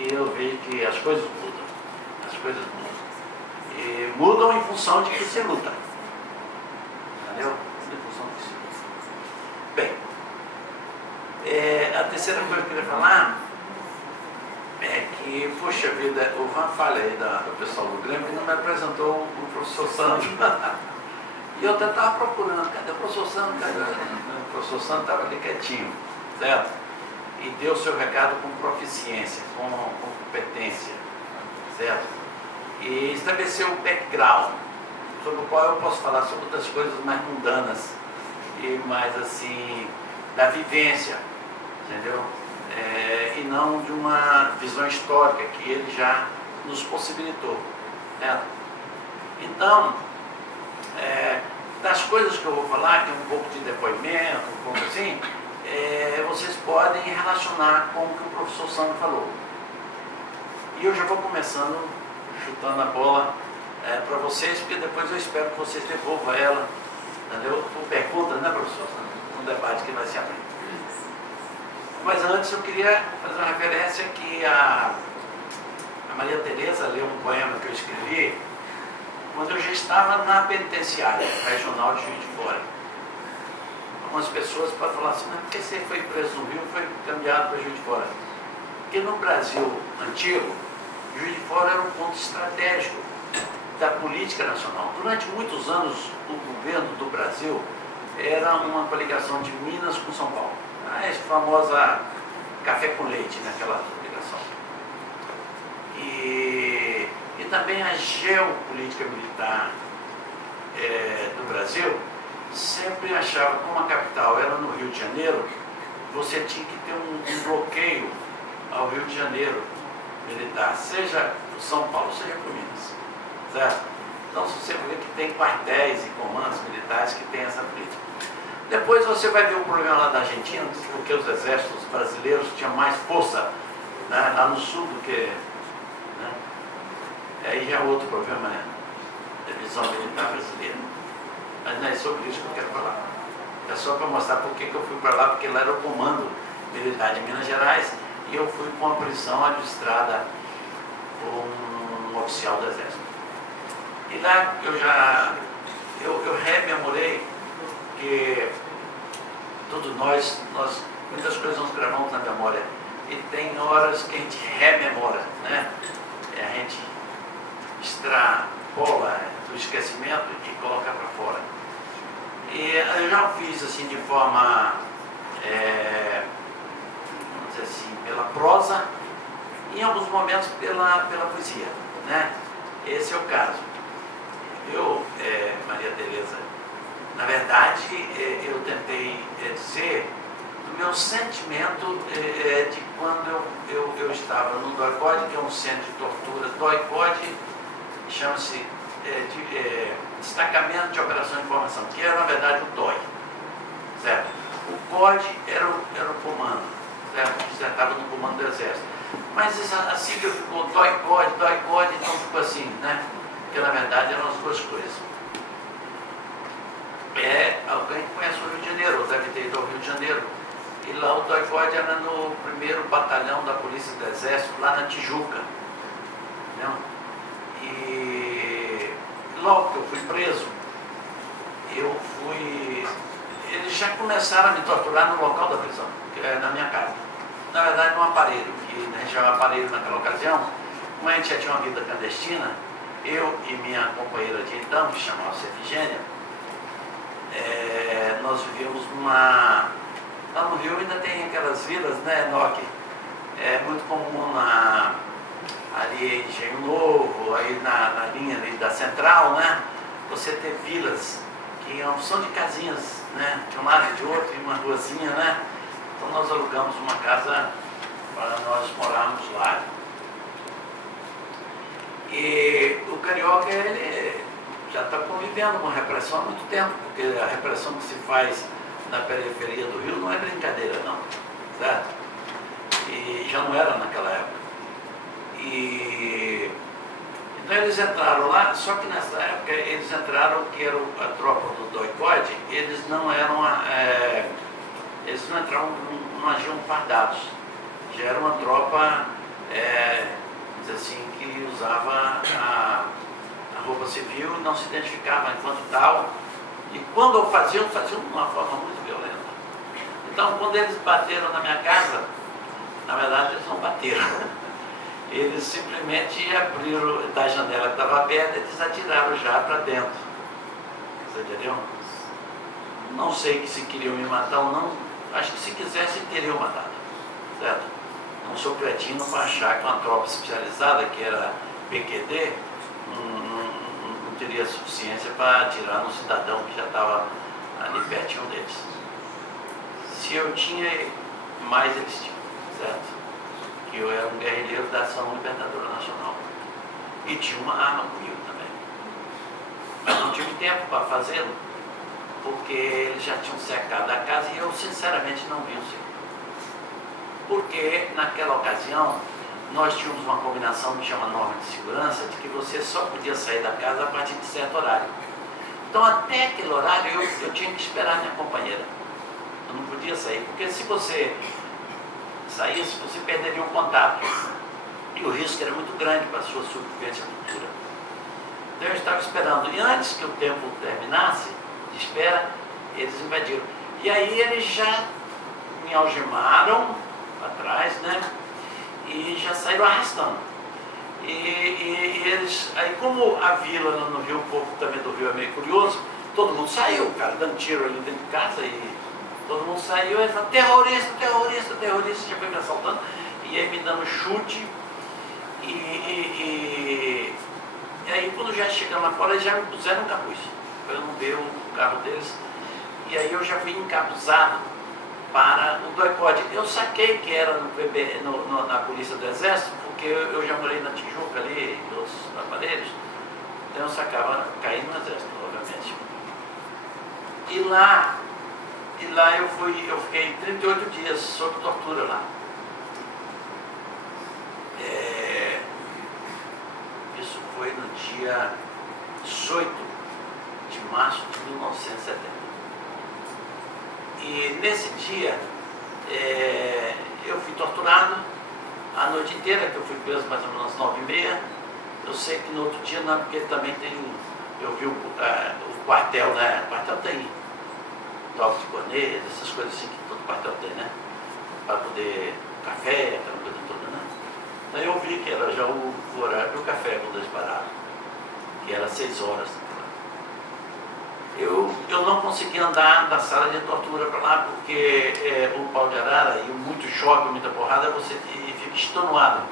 e eu vejo que as coisas mudam. As coisas mudam. E mudam em função de que se luta. Entendeu? Em função de que se luta. Bem, a terceira coisa que eu queria falar é que, puxa vida, o Van falei do pessoal do Grêmio que não me apresentou o professor Sandro. E eu até estava procurando, cadê o professor Sandro? O professor Sandro estava ali quietinho, certo? E deu o seu recado com proficiência, com competência, certo? E estabeleceu o background, sobre o qual eu posso falar sobre outras coisas mais mundanas e mais assim, da vivência, entendeu? E não de uma visão histórica que ele já nos possibilitou, certo? Então, das coisas que eu vou falar, que é um pouco de depoimento, um pouco assim, vocês podem relacionar com o que o professor Sandro falou. E eu já vou começando chutando a bola para vocês, porque depois eu espero que vocês devolvam ela, entendeu? Por perguntas, né, professor? Um debate que vai se abrir. Mas antes eu queria fazer uma referência que a Maria Tereza leu um poema que eu escrevi quando eu já estava na penitenciária regional de Juiz de Fora. Algumas pessoas podem falar assim, mas por que você foi preso no Rio e foi cambiado para Juiz de Fora? Porque no Brasil antigo, Juiz de Fora era um ponto estratégico da política nacional. Durante muitos anos, o governo do Brasil era uma coligação de Minas com São Paulo. A famosa café com leite naquela coligação. E também a geopolítica militar do Brasil sempre achava, como a capital era no Rio de Janeiro, você tinha que ter um bloqueio ao Rio de Janeiro militar, seja por São Paulo, seja por Minas, certo? Então você vê que tem quartéis e comandos militares que tem essa política. Depois você vai ver um programa lá da Argentina, porque os exércitos brasileiros tinham mais força, né, lá no sul do que... Né? Aí já é outro problema, né? Da visão militar brasileira. Mas não é sobre isso que eu quero falar. É só para mostrar por que eu fui para lá, porque lá era o comando militar de Minas Gerais e eu fui com a prisão administrada por um oficial do exército. E lá eu rememorei que todos nós, muitas coisas nós gravamos na memória e tem horas que a gente rememora, né? A gente extrapola do esquecimento e coloca para fora. E eu já fiz assim de forma, vamos dizer assim, pela prosa e em alguns momentos pela poesia, né? Esse é o caso. Eu, Maria Tereza, na verdade, eu tentei dizer do meu sentimento de quando eu estava no DOI-CODE, que é um centro de tortura. DOI-CODE chama-se Destacamento de Operação de Informação, que era, na verdade, o DOI, certo? O CODE era o comando, certo? Que estava no comando do Exército. Mas a sigla ficou DOI-CODE, então ficou assim, né? Porque, na verdade, eram as duas coisas. Alguém conhece o Rio de Janeiro, ou deve ter ido ao Rio de Janeiro. E lá o DOI-CODE era no 1º Batalhão da Polícia do Exército, lá na Tijuca. Entendeu? E logo que eu fui preso, eles já começaram a me torturar no local da prisão, que é na minha casa. Na verdade, num aparelho, que a gente chamava aparelho naquela ocasião. Como a gente já tinha uma vida clandestina, eu e minha companheira de então, que chamava-se Efigênia, nós vivíamos lá no Rio ainda tem aquelas vilas, né, Enoque? É muito comum ali em Engenho Novo, aí na linha ali da Central, né? Você ter vilas que são de casinhas, né? De um lado e de outro, e uma ruazinha, né? Então nós alugamos uma casa para nós morarmos lá. E o carioca, ele já está convivendo com a repressão há muito tempo, porque a repressão que se faz na periferia do Rio não é brincadeira, não, certo? E já não era naquela época. Então eles entraram lá, só que nessa época eles entraram, que era a tropa do DOI-CODE, eles não agiam fardados, já era uma tropa civil e não se identificava enquanto tal. E quando faziam de uma forma muito violenta. Então, quando eles bateram na minha casa, na verdade eles não bateram. Eles simplesmente abriram da janela que estava aberta e eles atiraram já para dentro. Você entendeu? Não sei se queriam me matar ou não. Acho que se quisessem teriam matado. Certo? Não sou cretino para achar que uma tropa especializada, que era PQD, não teria suficiência para atirar no cidadão que já estava ali pertinho deles. Se eu tinha, mais eles tinham, certo? Que eu era um guerrilheiro da Ação Libertadora Nacional. E tinha uma arma comigo também. Mas não tive tempo para fazê-lo, porque eles já tinham cercado a casa e eu sinceramente não vi o seu. Porque naquela ocasião nós tínhamos uma combinação que chama norma de segurança, de que você só podia sair da casa a partir de certo horário. Então até aquele horário eu tinha que esperar minha companheira. Eu não podia sair, porque se você saísse, você perderia o contato. E o risco era muito grande para a sua sobrevivência futura. Então eu estava esperando. E antes que o tempo terminasse de espera, eles invadiram. E aí eles já me algemaram atrás, né? E já saíram arrastando. E eles, aí como a vila no Rio, o povo também do Rio é meio curioso, todo mundo saiu, o cara dando tiro ali dentro de casa e todo mundo saiu, e falou, terrorista, terrorista, terrorista, já foi me assaltando, e aí me dando chute, e aí quando já chegamos lá fora, eles já me puseram um capuz, para eu não ver o carro deles, e aí eu já fui encapuzado para o doicode. Eu saquei que era na Polícia do Exército, porque eu já morei na Tijuca ali, em outros aparelhos, então eu sacava, caí no Exército, obviamente. E lá eu fiquei 38 dias sob tortura lá. Isso foi no dia 18 de março de 1970. E nesse dia eu fui torturado a noite inteira, que eu fui preso mais ou menos às 9h30. Eu sei que no outro dia não, porque também tem eu vi o quartel, né? O quartel tem toque de corneta, essas coisas assim que todo quartel tem, né? Para poder, café, aquela coisa toda, né? Então eu vi que era já o horário do café quando eles pararam, que era 6 horas. Eu não consegui andar da sala de tortura para lá, porque o pau de arara e muito choque, muita porrada, você fica extenuado.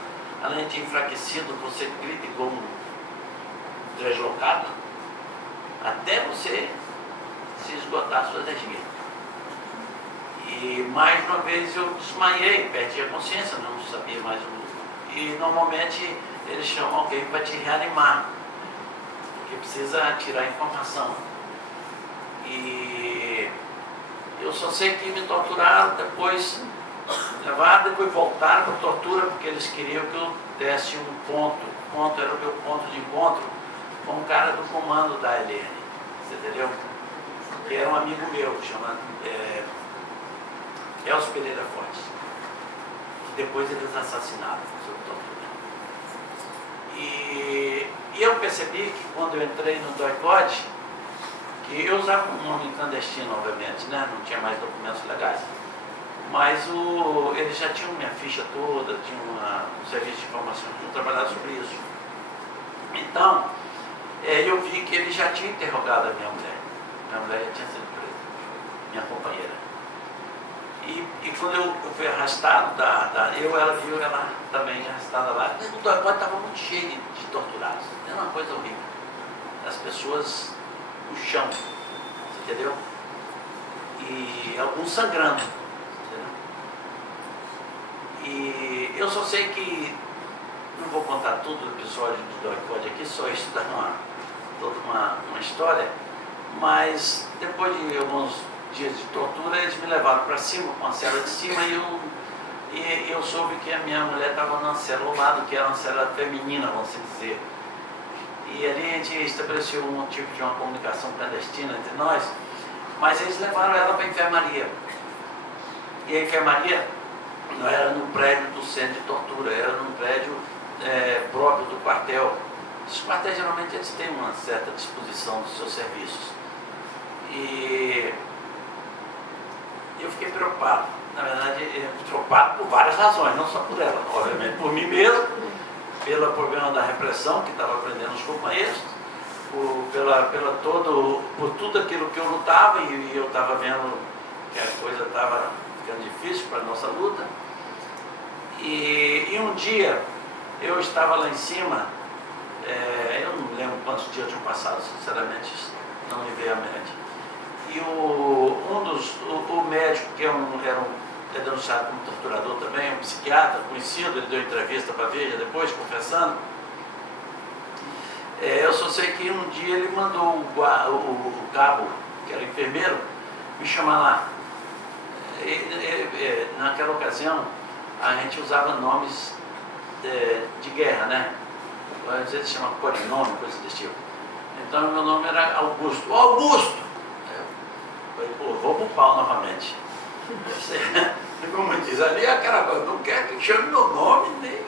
Além de enfraquecido, você grita como deslocado, até você se esgotar a sua energia. E mais uma vez eu desmaiei, perdi a consciência, não sabia mais o... E normalmente eles chamam alguém para te reanimar, porque precisa tirar informação. E eu só sei que me torturaram, depois levaram, depois voltaram para a tortura, porque eles queriam que eu desse um ponto. O ponto era o meu ponto de encontro com um cara do comando da LN, você entendeu? Que era um amigo meu, chamado Elcio Pereira Fortes, que depois eles assassinaram sob tortura. E eu percebi que quando eu entrei no doicode, que eu usava um nome clandestino, obviamente, né? Não tinha mais documentos legais, mas eles já tinham minha ficha toda, tinham um serviço de informação, tinham trabalhado sobre isso. Então, eu vi que eles já tinham interrogado a minha mulher. Minha mulher já tinha sido presa, minha companheira. E quando eu fui arrastado, ela viu ela também arrastada lá. O doicode estava muito cheio de torturados. Era uma coisa horrível. As pessoas no chão, você entendeu? E alguns sangrando, entendeu? E eu só sei que, não vou contar todo o episódio do doicode aqui, só isso dá toda uma história, mas depois de alguns dias de tortura, eles me levaram para cima, com a cela de cima, e eu soube que a minha mulher estava na cela ao lado, que era uma cela feminina, vamos dizer. E ali a gente estabeleceu um tipo de uma comunicação clandestina entre nós, mas eles levaram ela para a enfermaria. E a enfermaria não era no prédio do centro de tortura, era num prédio próprio do quartel, Os quartéis, geralmente, eles têm uma certa disposição dos seus serviços. E eu fiquei preocupado. Na verdade, preocupado por várias razões, não só por ela. Obviamente, por mim mesmo, pelo problema da repressão que estava prendendo os companheiros, por tudo aquilo que eu lutava, e eu estava vendo que a coisa estava ficando difícil para a nossa luta. E um dia, eu estava lá em cima, eu não lembro quantos dias tinham passado, sinceramente, não me veio à mente. E o médico, que é denunciado como torturador também, um psiquiatra conhecido, ele deu entrevista para a Veja depois, confessando. Eu só sei que um dia ele mandou o cabo, que era enfermeiro, me chamar lá. Naquela ocasião, a gente usava nomes de guerra, né? Às vezes chama codinome, coisa desse tipo. Então, meu nome era Augusto. Augusto! Eu falei, pô, vou pro pau novamente. Como diz ali, aquela coisa, não quer que chame meu nome, nem...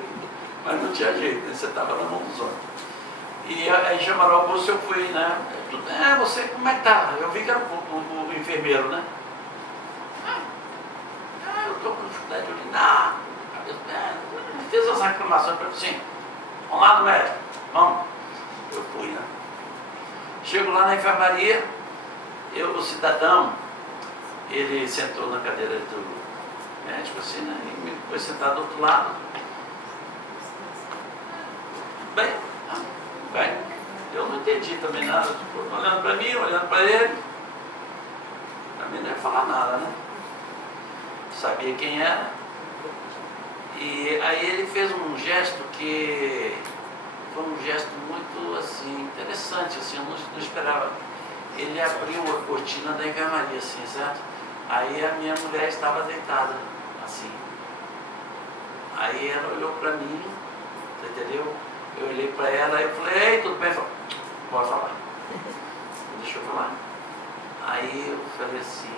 mas não tinha jeito, né? Você estava na mão dos homens. E aí chamaram o Augusto, eu fui, né? Você, como é que tá? Eu vi que era o enfermeiro, né? Eu estou com dificuldade de urinar. Fez as reclamações para mim, sim. Vamos lá no médico, vamos. Eu fui, né? Chego lá na enfermaria, o cidadão, ele sentou na cadeira do médico, assim, né? E me foi sentado do outro lado. Bem, eu não entendi também nada, tipo, olhando para mim, olhando para ele. Para mim não ia falar nada, né? Sabia quem era. E aí ele fez um gesto que foi um gesto muito assim, interessante, assim, eu não esperava. Ele abriu a cortina da enfermaria, assim, certo? Aí a minha mulher estava deitada, assim. Aí ela olhou para mim, entendeu? Eu olhei para ela e eu falei, ei, tudo bem? Ela falou, pode falar. Deixa eu falar. Aí eu falei assim,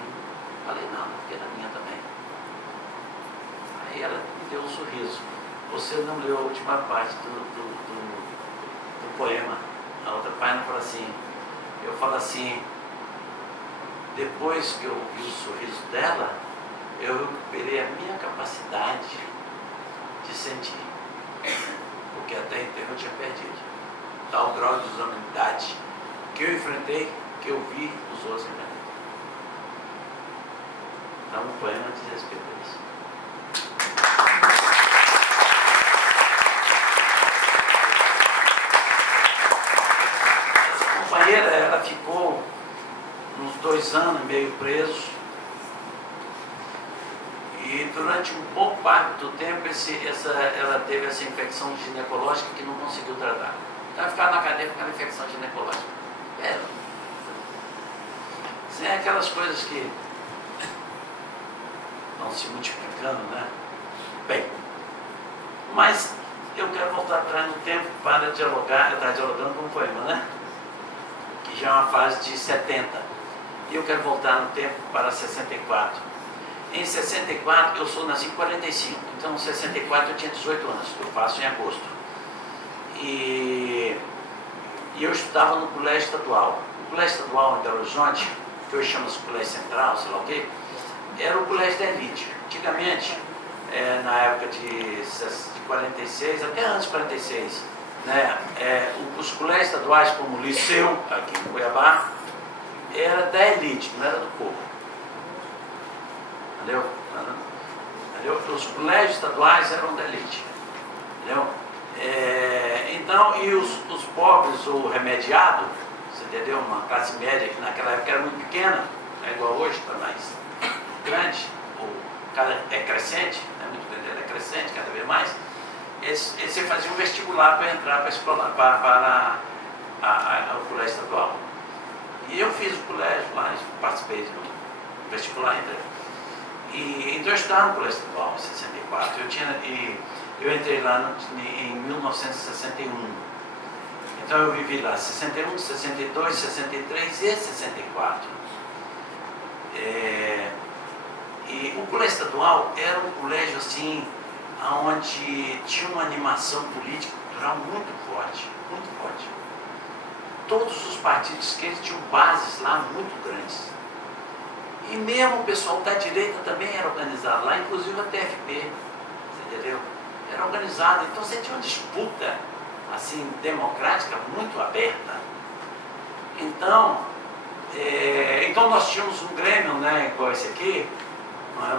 falei, não, porque era minha também. Aí ela me deu um sorriso. Você não leu a última parte do poema. A outra página fala assim, eu falo assim, depois que eu vi o sorriso dela, eu recuperei a minha capacidade de sentir. Porque até então eu tinha perdido. Tal grau de desumanidade que eu enfrentei, que eu vi os outros enfrentar. Então o poema diz respeito a isso. Essa companheira, ela ficou uns 2 anos e meio preso. E durante um bom parte do tempo ela teve essa infecção ginecológica que não conseguiu tratar. Então ela ficava na cadeia com aquela infecção ginecológica. Sem aquelas coisas que vão se multiplicando, né? Bem, mas eu quero voltar atrás no tempo para dialogar, eu estava dialogando com um poema, né? Que já é uma fase de 70. E eu quero voltar no tempo para 64. Em 64, eu nasci em 45, então em 64 eu tinha 18 anos, eu faço em agosto. E eu estudava no colégio estadual. O colégio estadual em Belo Horizonte, que hoje chama-se Colégio Central, sei lá o quê, era o colégio da elite. Antigamente, na época de 46, até antes de 46, né, os colégios estaduais, como o Liceu, aqui em Cuiabá, era da elite, não era do povo. Entendeu? Os colégios estaduais eram da elite. Entendeu? Então, e os pobres ou remediados, você entendeu? Uma classe média que naquela época era muito pequena, não é igual hoje, está mais grande, é crescente, não é muito grande, ela é crescente cada vez mais. Eles faziam um vestibular para entrar para a escola, para o colégio estadual. E eu fiz o colégio lá, participei do vestibular, entrei. Então eu estudava no colégio estadual em 64, eu entrei lá em 1961. Então eu vivi lá 61, 62, 63 e 64. E o colégio estadual era um colégio assim, onde tinha uma animação política cultural muito forte, muito forte. Todos os partidos de esquerda tinham bases lá muito grandes. E mesmo o pessoal da direita também era organizado lá, inclusive a TFP, você entendeu? Era organizado, então você tinha uma disputa assim, democrática muito aberta. Então nós tínhamos um grêmio, né, igual esse aqui,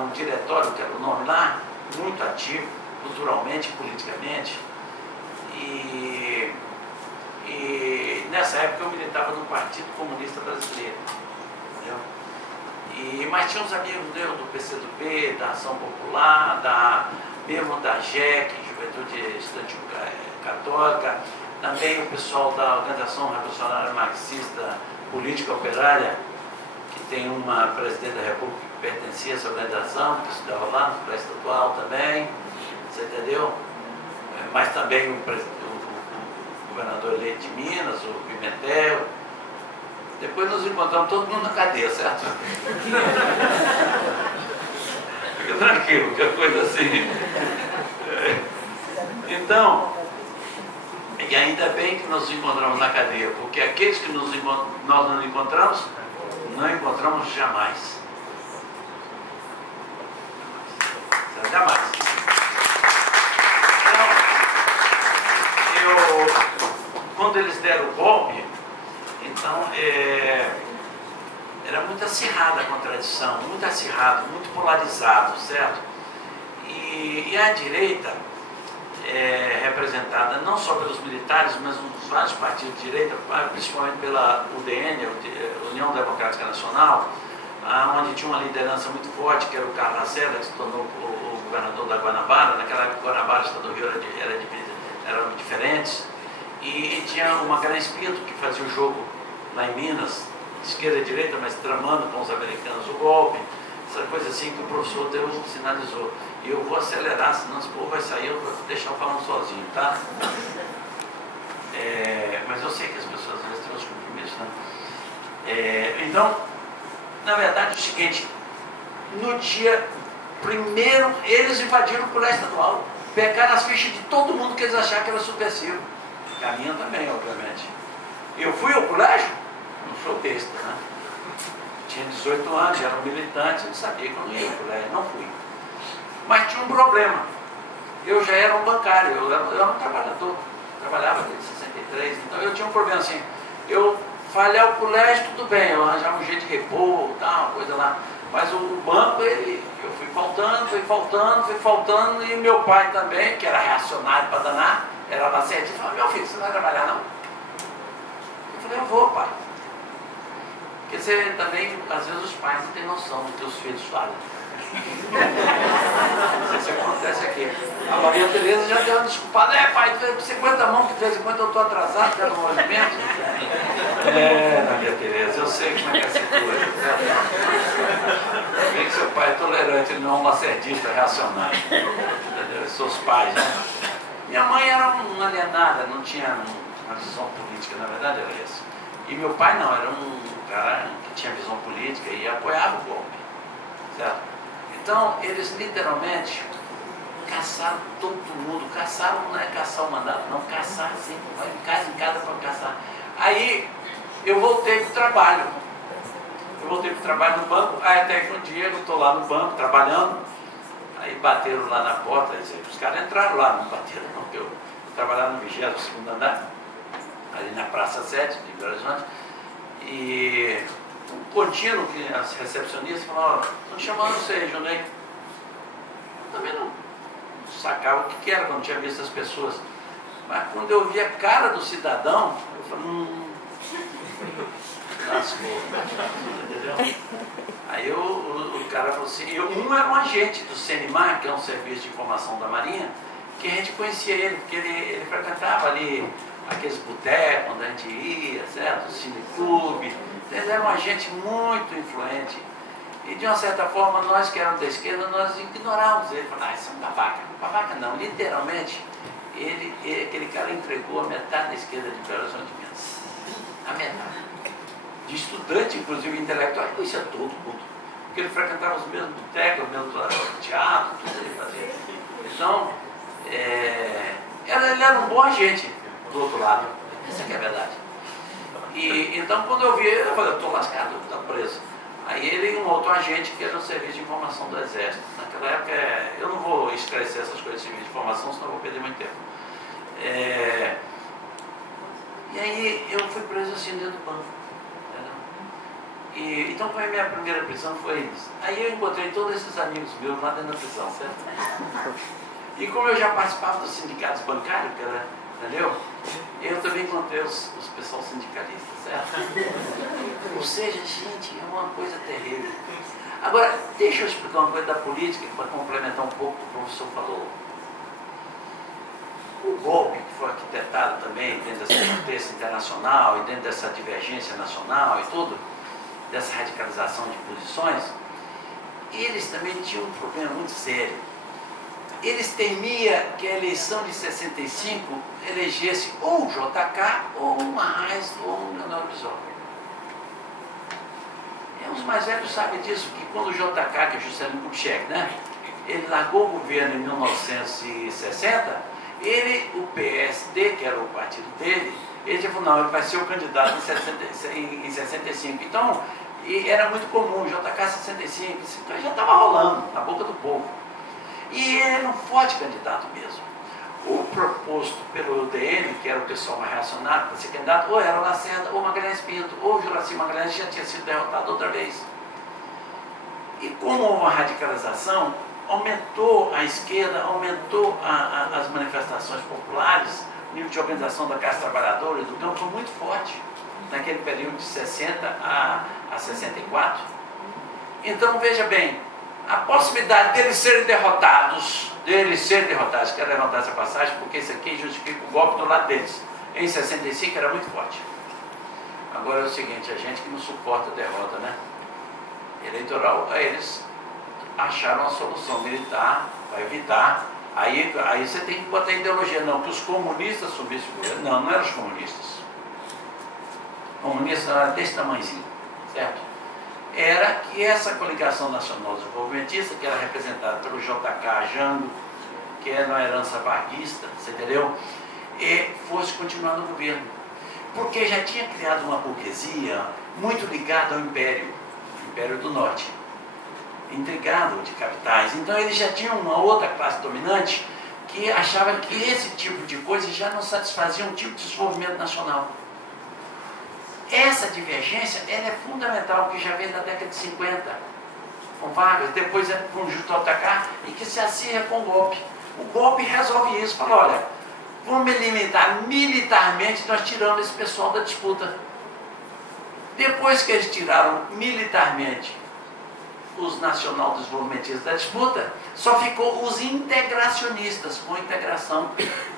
um diretório, que era o nome lá, muito ativo, culturalmente, politicamente. E nessa época eu militava no Partido Comunista Brasileiro, entendeu? Mas tinha uns amigos meus do PCdoB, da Ação Popular, mesmo da JEC, Juventude Estudantil Católica, também o pessoal da Organização Revolucionária Marxista Política Operária, que tem uma presidente da República que pertencia a essa organização, que estudava lá no Colégio Estadual também, você entendeu? Mas também o governador eleito de Minas, o Pimentel. Depois nos encontramos todo mundo na cadeia, certo? Fica tranquilo, que é coisa assim. Então, e ainda bem que nos encontramos na cadeia, porque aqueles que nós não encontramos jamais. Jamais. Então, quando eles deram o golpe, então, era muito acirrada a contradição, muito acirrado, muito polarizado, certo? E a direita, representada não só pelos militares, mas nos vários partidos de direita, principalmente pela UDN, União Democrática Nacional, onde tinha uma liderança muito forte, que era o Carlos Lacerda, que se tornou o governador da Guanabara. Naquela época, Guanabara e o Estado do Rio eram diferentes. E tinha o Magalhães Pinto, que fazia o jogo lá em Minas, esquerda e direita, mas tramando com os americanos o golpe, essa coisa assim que o professor sinalizou. E eu vou acelerar, senão esse povo vai sair, eu vou deixar eu falando sozinho, tá? Mas eu sei que as pessoas às vezes têm os compromissos, né? Então, na verdade é o seguinte, no dia primeiro, eles invadiram o colégio estadual, pegaram as fichas de todo mundo que eles achavam que era subversivo. A minha também, obviamente. Eu fui ao colégio? Não sou besta, né? Tinha 18 anos, era um militante, não sabia que eu não ia ao colégio, não fui. Mas tinha um problema. Eu já era um bancário, eu era um trabalhador, trabalhava desde 63, então eu tinha um problema assim. Eu falhar o colégio, tudo bem, eu arranjava um jeito de repor, tal, coisa lá. Mas o banco, eu fui faltando, e meu pai também, que era reacionário para danar, era lá certinho, falou: meu filho, você não vai trabalhar não? Eu falei: eu vou, pai. Porque você também, às vezes os pais não têm noção do que os filhos falam. Não sei se acontece aqui. A Maria Tereza já deu uma desculpada: pai, você aguenta a mão que de vez em quando eu estou atrasado pelo movimento. Maria Tereza, eu sei como é que é essa coisa. Bem que seu pai é tolerante, ele não é um lacerdista reacionário. Seus pais, né? Minha mãe era uma alienada, não tinha uma visão política, na verdade era essa. E meu pai não, era um cara que tinha visão política e apoiava o golpe, certo? Então, eles literalmente caçaram todo mundo. Caçaram não é caçar o mandato, não, caçar assim, vai em casa para caçar. Aí, eu voltei para o trabalho. No banco, aí até que um dia eu estou lá no banco, trabalhando, aí bateram lá na porta, os caras entraram lá, não bateram não, porque eu trabalhava no 22º andar, ali na Praça 7 de Belo Horizonte, e um contínuo, que as recepcionistas falaram: estão chamando você, Junei. Eu também não sacava o que era quando tinha visto as pessoas, mas quando eu vi a cara do cidadão, eu falei: lascou, entendeu? Aí o cara falou assim, um era um agente do CNMAR, que é um serviço de informação da Marinha, que a gente conhecia ele, porque ele frequentava ali aqueles botecos onde a gente ia, certo? O cineclube. Ele era um agente muito influente. E de uma certa forma, nós que éramos da esquerda, nós ignorávamos ele. Falávamos: esse é um babaca. Babaca não, literalmente, aquele cara entregou a metade da esquerda de Belo Horizonte de Minas. A metade. De estudante, inclusive intelectual, ele conhecia todo mundo. Porque ele frequentava os mesmos botecos, os mesmos teatros, tudo ele fazia. Então, ele era um bom agente do outro lado. Essa que é a verdade. E então, quando eu vi ele, eu falei, eu estou lascado, estou preso. Aí ele e um outro agente que era no Serviço de Informação do Exército. Naquela época, eu não vou esclarecer essas coisas de serviço de informação, senão eu vou perder muito tempo. E aí eu fui preso assim dentro do banco. Então foi a minha primeira prisão, foi isso. Aí eu encontrei todos esses amigos meus lá dentro da prisão, certo? E como eu já participava dos sindicatos bancários, que era, entendeu? Eu também encontrei os pessoal sindicalistas, certo? Ou seja, gente, é uma coisa terrível. Agora, deixa eu explicar uma coisa da política, para complementar um pouco o que o professor falou. O golpe que foi arquitetado também dentro dessa contexto internacional e dentro dessa divergência nacional e tudo, dessa radicalização de posições, eles também tinham um problema muito sério. Eles temiam que a eleição de 65 elegesse ou o JK, ou o Marrais, ou o Leonel Brizola. Os mais velhos sabem disso, que quando o JK, que é Juscelino Kubitschek, né, ele largou o governo em 1960, o PSD, que era o partido dele, ele falou, não, ele vai ser o candidato em 65. Então, era muito comum, JK 65, então já estava rolando na boca do povo. E ele era um forte candidato mesmo. O proposto pelo UDN, que era o pessoal mais reacionário para ser candidato, ou era o Lacerda, ou Magalhães Pinto, ou o Juraci Magalhães já tinha sido derrotado outra vez. E como houve uma radicalização, aumentou a esquerda, aumentou as manifestações populares, o nível de organização da classe trabalhadora e do campo foi muito forte, naquele período de 60 a 64. Então, veja bem, a possibilidade deles serem derrotados, quero levantar essa passagem, porque isso aqui justifica o golpe do lado deles. Em 65 era muito forte. Agora é o seguinte, a gente que não suporta a derrota, né? Eleitoral, eles acharam uma solução militar para evitar. Aí você tem que botar ideologia, não, que os comunistas assumissem o governo. Não, não eram os comunistas. Os comunistas eram desse tamanhozinho, certo? Era que essa coligação nacional desenvolvimentista, que era representada pelo JK Jango, que era uma herança varguista, você entendeu? E fosse continuar no governo. Porque já tinha criado uma burguesia muito ligada ao Império do Norte, intrigado de capitais. Então eles já tinham uma outra classe dominante que achava que esse tipo de coisa já não satisfazia um tipo de desenvolvimento nacional. Essa divergência ela é fundamental, que já vem da década de 50, com Vargas, depois é com o JK, e que se acirra com o golpe. O golpe resolve isso, fala, olha, vamos eliminar militarmente, nós tiramos esse pessoal da disputa. Depois que eles tiraram militarmente os nacional-desenvolvimentistas da disputa, só ficou os integracionistas, com integração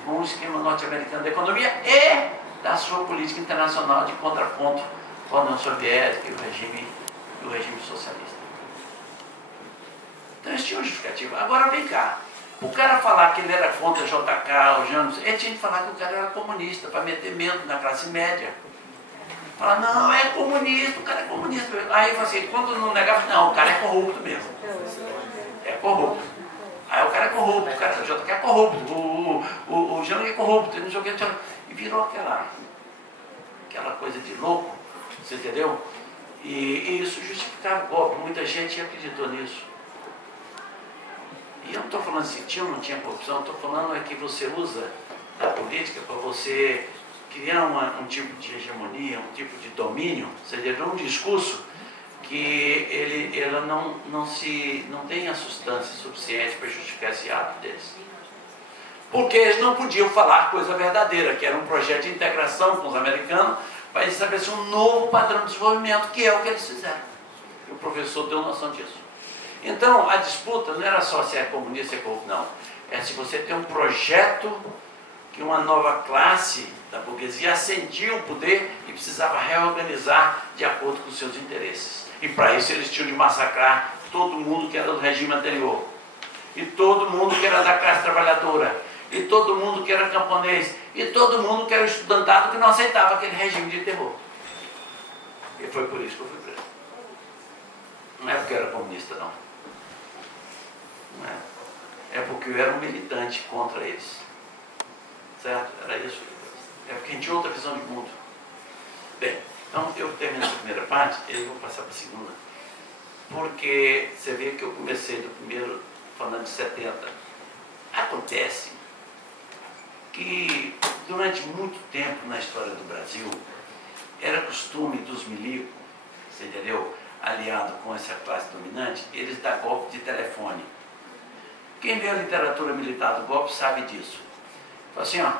com o esquema norte-americano da economia e da sua política internacional de contraponto com a União Soviética e o regime socialista. Então eles tinham justificativa. Agora vem cá, o cara falar que ele era contra o JK, o Janus, ele tinha que falar que o cara era comunista, para meter medo na classe média. Fala, não, é comunista, o cara é comunista. Aí assim, quando não negava, não, o cara é corrupto mesmo. É corrupto. Aí o cara é corrupto, o JK é corrupto, o Janus é corrupto, não sei o que. E virou aquela coisa de louco, você entendeu? E isso justificava o golpe, muita gente acreditou nisso. E eu não estou falando se tinha ou não tinha corrupção, estou falando é que você usa a política para você criar um tipo de hegemonia, um tipo de domínio, você entendeu? Um discurso que ela não tem a substância suficiente para justificar esse ato deles. Porque eles não podiam falar coisa verdadeira, que era um projeto de integração com os americanos para estabelecer um novo padrão de desenvolvimento, que é o que eles fizeram. E o professor deu noção disso. Então, a disputa não era só se é comunista ou se é corrupto, não. É se você tem um projeto que uma nova classe da burguesia ascendia o poder e precisava reorganizar de acordo com os seus interesses. E para isso eles tinham de massacrar todo mundo que era do regime anterior. E todo mundo que era da classe trabalhadora. E todo mundo que era camponês, e todo mundo que era estudantado que não aceitava aquele regime de terror. E foi por isso que eu fui preso. Não é porque eu era comunista, não. Não é. é porque eu era um militante contra eles. Certo? Era isso. É porque a gente tinha outra visão de mundo. Bem, então eu termino essa primeira parte e eu vou passar para a segunda. Porque você vê que eu comecei do primeiro falando de 70. Acontece que durante muito tempo na história do Brasil era costume dos milicos, você entendeu? Aliado com essa classe dominante, eles dar golpe de telefone. Quem lê a literatura militar do golpe sabe disso. Fala assim, ó,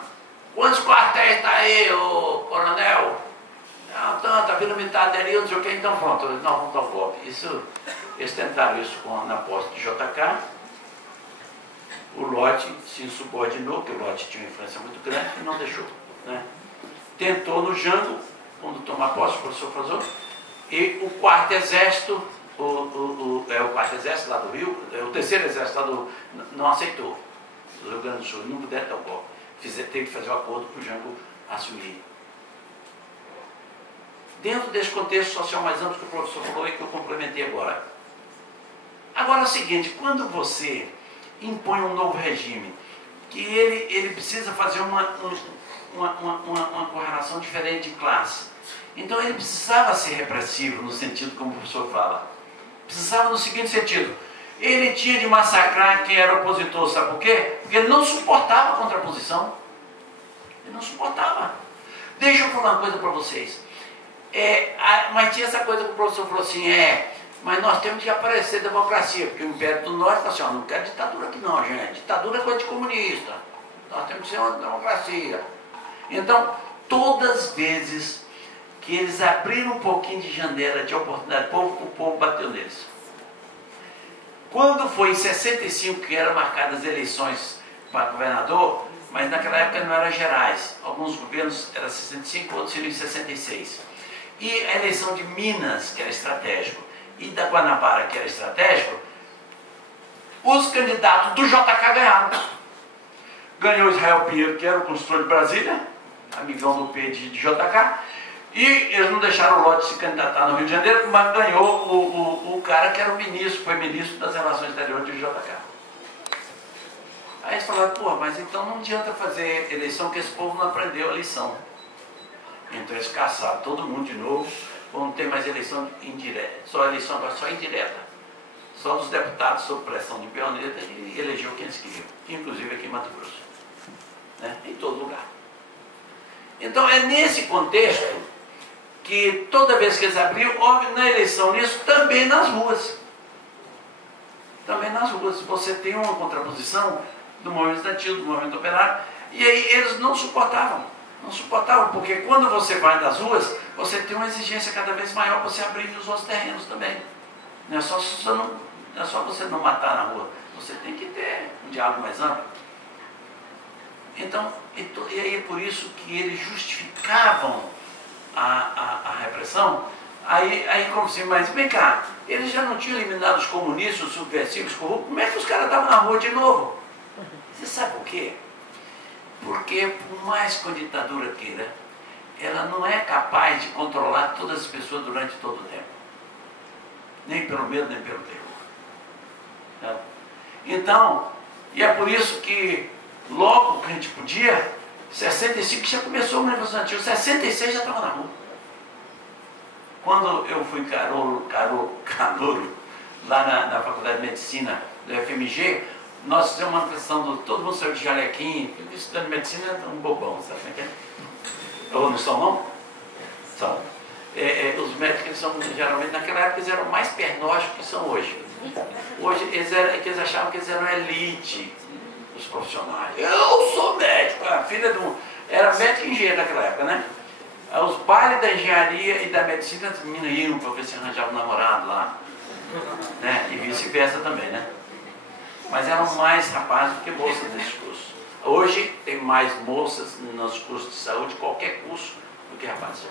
quantos quartéis está aí, ô coronel? Não, tanto, a Vila Militar aderiu, não sei o que, então pronto, nós vamos dar o golpe. Eles tentaram isso na posse de JK, o Lott se insubordinou, porque o Lott tinha uma influência muito grande e não deixou. Né? Tentou no Jango, quando tomar posse, o professor Frazão, e o quarto exército, o quarto exército lá do Rio, o terceiro exército lá do não aceitou. Do Rio Grande do Sul, não puderam dar o golpe. Teve que fazer o acordo para o Jango assumir. Dentro desse contexto social mais amplo que o professor falou e que eu complementei agora. Agora é o seguinte, quando você impõe um novo regime, que ele precisa fazer uma correlação diferente de classe, então ele precisava ser repressivo no sentido como o professor fala. Precisava no seguinte sentido, ele tinha de massacrar quem era opositor, sabe por quê? Porque ele não suportava a contraposição. Ele não suportava. Deixa eu falar uma coisa para vocês. Mas tinha essa coisa que o professor falou assim, mas nós temos que aparecer democracia, porque o Império do Norte fala assim, ó, não quero ditadura aqui não, gente. Ditadura é coisa de comunista. Nós temos que ser uma democracia. Então, todas as vezes que eles abriram um pouquinho de janela de oportunidade, o povo bateu neles. Quando foi em 65 que eram marcadas as eleições para governador, mas naquela época não eram gerais. Alguns governos eram 65, outros seriam em 66. E a eleição de Minas, que era estratégico, e da Guanabara, que era estratégico, os candidatos do JK ganharam. Ganhou Israel Pinheiro, que era o consultor de Brasília, amigão do P de JK, e eles não deixaram o Lott se candidatar no Rio de Janeiro, mas ganhou o cara que era o ministro, foi ministro das Relações Exteriores de JK. Aí eles falaram, pô, mas então não adianta fazer eleição que esse povo não aprendeu a lição. Então eles caçaram todo mundo de novo, vão ter mais eleição indireta, só eleição agora só indireta. Só dos deputados sob pressão de peoneta e elegeu quem eles queriam, inclusive aqui em Mato Grosso. Né? Em todo lugar. Então é nesse contexto que toda vez que eles abriam, houve na eleição nisso, também nas ruas. Também nas ruas. Você tem uma contraposição do movimento estudantil, do movimento operário, e aí eles não suportavam. Não suportavam, porque quando você vai nas ruas, você tem uma exigência cada vez maior para você abrir os outros terrenos também. Não é só você não matar na rua, você tem que ter um diálogo mais amplo. Então, e aí é por isso que eles justificavam a repressão. Aí como assim, mas vem cá, eles já não tinham eliminado os comunistas, os subversivos, os corruptos, como é que os caras estavam na rua de novo? Você sabe por quê? Porque por mais que a ditadura queira, ela não é capaz de controlar todas as pessoas durante todo o tempo. Nem pelo medo, nem pelo terror. Então, e é por isso que logo que a gente podia, 65 já começou o movimento estudantil, 66 já estava na rua. Quando eu fui calouro lá na Faculdade de Medicina do FMG, nós fizemos uma manifestação, todo mundo saiu de jalequinho, estudando medicina é um bobão, sabe o que é? Ou não são não? São. Os médicos eles são, geralmente, naquela época eles eram mais pernósticos que são hoje. Hoje eles achavam que eles eram elite, os profissionais. Eu sou médico, a filha era médico e engenheiro naquela época, né? Os bailes da engenharia e da medicina, as meninas iam para ver se arranjavam um namorado lá. Né? E vice-versa também, né? Mas eram mais rapazes do que moças nesses cursos. Hoje tem mais moças nos cursos de saúde, qualquer curso, do que rapazes.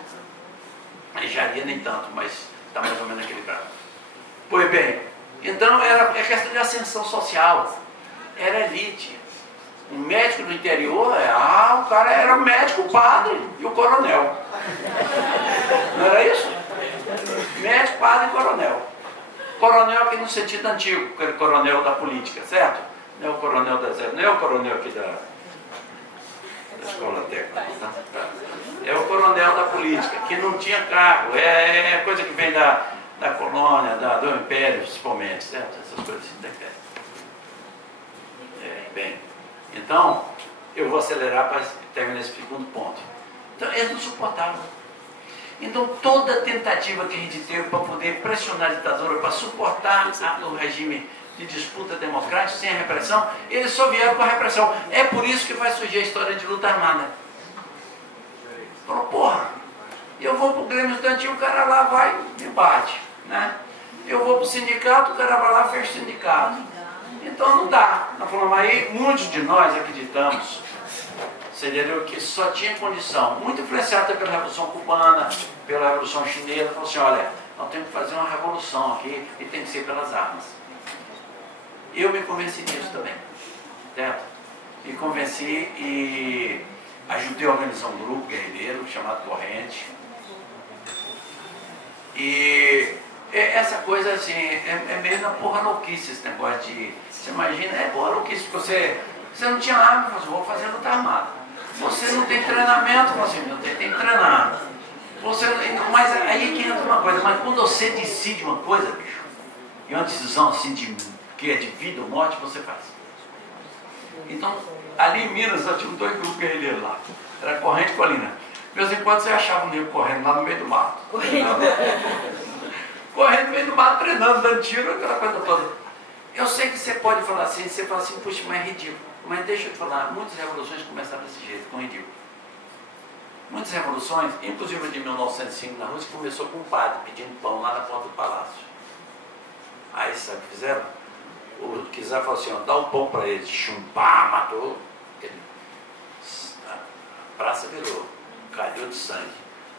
A engenharia nem tanto, mas está mais ou menos equilibrado. Pois bem, então era questão de ascensão social. Era elite. Um médico do interior, o cara era o médico, o padre e o coronel. Não era isso? Médico, padre e coronel. Coronel aqui no sentido antigo, aquele coronel da política, certo? Não é o coronel da Zé, não é o coronel aqui da escola técnica, tá? É o coronel da política, que não tinha cargo, é coisa que vem da colônia, do império, principalmente, certo? Essas coisas assim da império. Bem, então, eu vou acelerar para terminar esse segundo ponto. Então, eles não suportavam. Então, toda tentativa que a gente teve para poder pressionar a ditadura, para suportar o regime de disputa democrática sem a repressão, eles só vieram com a repressão. É por isso que vai surgir a história de luta armada. Falou, porra, eu vou para o Grêmio Estudantil, o cara lá vai e bate, né? Eu vou para o sindicato, o cara vai lá e fecha o sindicato. Então não dá. Nós falamos aí, muitos de nós acreditamos, seria que só tinha condição, muito influenciada pela Revolução Cubana, pela Revolução Chinesa, falou assim, olha, nós temos que fazer uma revolução aqui e tem que ser pelas armas. Eu me convenci disso também, certo? Me convenci e ajudei a organizar um grupo guerrilheiro chamado Corrente. E essa coisa assim, é meio na porra louquice esse negócio de... Você imagina, é porra louquice, porque você não tinha arma, você vou fazer luta armada. Você não tem treinamento, você não tem que treinar. Mas aí que entra uma coisa, mas quando você decide uma coisa, bicho, e uma decisão assim que é de vida ou morte, você faz. Então, ali em Minas, nós tínhamos 2 grupos guerrilheiros lá. Era Corrente e Colina. De vez em quando você achava um nego correndo lá no meio do mato. Correndo no meio do mato, treinando, dando tiro, aquela coisa toda. Eu sei que você pode falar assim, você fala assim, puxa, mas é ridículo. Mas deixa eu te falar, muitas revoluções começaram desse jeito, com ridículo. Muitas revoluções, inclusive a de 1905 na Rússia, começou com um padre pedindo pão lá na porta do palácio. Aí sabe o que fizeram? O czar falou assim, ó, dá um pão para eles, chumbá, matou. A praça virou, calhou de sangue.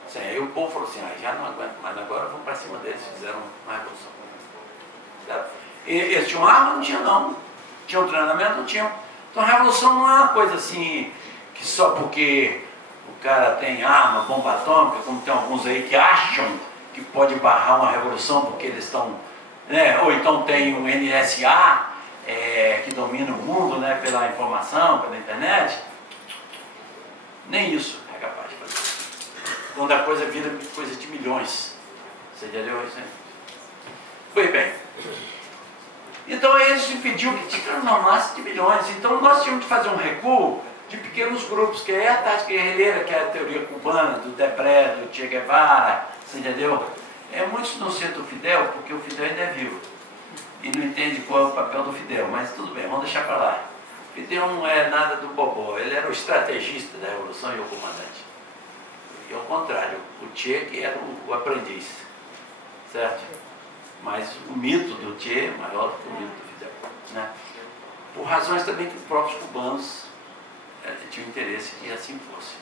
Assim, aí o povo falou assim, já não aguento mais, agora vamos para cima deles, fizeram uma revolução. Certo? E eles tinham arma? Não tinham não. Tinham treinamento? Não tinham. Então a revolução não é uma coisa assim, que só porque o cara tem arma, bomba atômica, como tem alguns aí que acham que pode barrar uma revolução porque eles estão, né, ou então tem o NSA, que domina o mundo, né, pela informação, pela internet. Nem isso é capaz de fazer. Quando a coisa vira coisa de milhões. Você entendeu isso, né? Pois bem. Então eles impediu que transformasse de milhões. Então nós tínhamos de fazer um recuo de pequenos grupos, que é a tática guerrilheira, que é a teoria cubana, do Debré, do Che Guevara, você entendeu? Muitos não citam o Fidel, porque o Fidel ainda é vivo. E não entende qual é o papel do Fidel, mas tudo bem, vamos deixar para lá. Fidel não é nada do bobó, ele era o estrategista da Revolução e o comandante. E ao contrário, o Che que era o aprendiz, certo? Mas o mito do Che é maior do que o mito do Fidel, né? Por razões também que os próprios cubanos tinham interesse que assim fosse.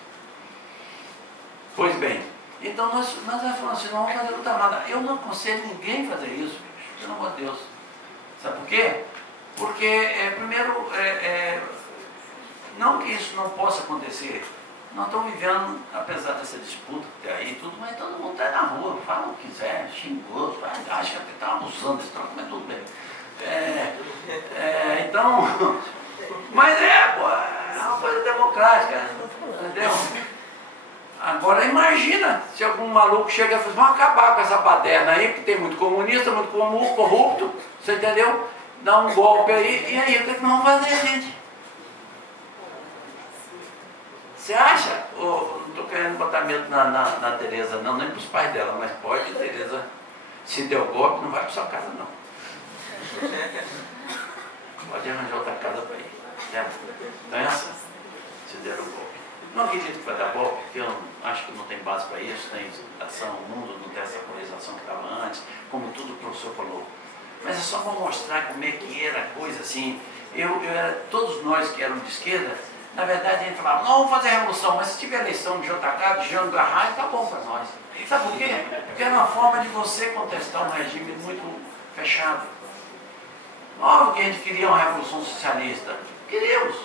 Pois bem, então nós falamos assim, não vamos fazer luta armada. Eu não aconselho ninguém a fazer isso, bicho, pelo amor de Deus. Sabe por quê? Porque, primeiro, não que isso não possa acontecer. Nós estamos vivendo, apesar dessa disputa que tem aí, tudo, mas todo mundo está na rua, fala o que quiser, xingou, acha que até está abusando desse troço, mas tudo bem. Então, mas é uma coisa democrática, entendeu? Agora imagina se algum maluco chega e fala, vamos acabar com essa baderna aí, que tem muito comunista, muito corrupto, você entendeu? Dá um golpe aí, e aí o que nós vamos fazer, gente? Você acha? Não estou querendo botar medo na Tereza, não, nem para os pais dela, mas pode, Tereza, se deu golpe, não vai para sua casa, não. Pode arranjar outra casa para ir. Certo? Então é assim, se der o golpe. Não acredito que vai dar golpe, porque eu acho que não tem base para isso, tem ação, o mundo não tem essa polarização que estava antes, como tudo o professor falou. Mas é só para mostrar como é que era a coisa assim. Todos nós que éramos de esquerda, na verdade a gente falava, não, vamos fazer a revolução, mas se tiver eleição de JK, de Jango Garray, tá bom para nós. Sabe por quê? Porque era uma forma de você contestar um regime muito fechado. Óbvio que a gente queria uma revolução socialista. Queríamos.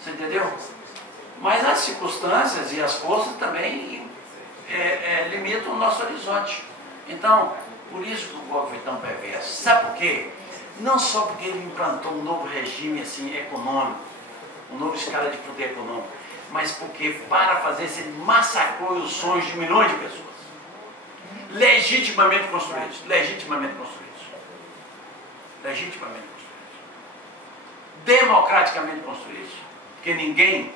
Você entendeu? Mas as circunstâncias e as forças também limitam o nosso horizonte. Então, por isso que o golpe foi tão perverso. Sabe por quê? Não só porque ele implantou um novo regime assim, econômico, uma nova escala de poder econômico, mas porque, para fazer isso, ele massacrou os sonhos de milhões de pessoas. Legitimamente construídos. Legitimamente construídos. Legitimamente construídos. Democraticamente construídos. Porque ninguém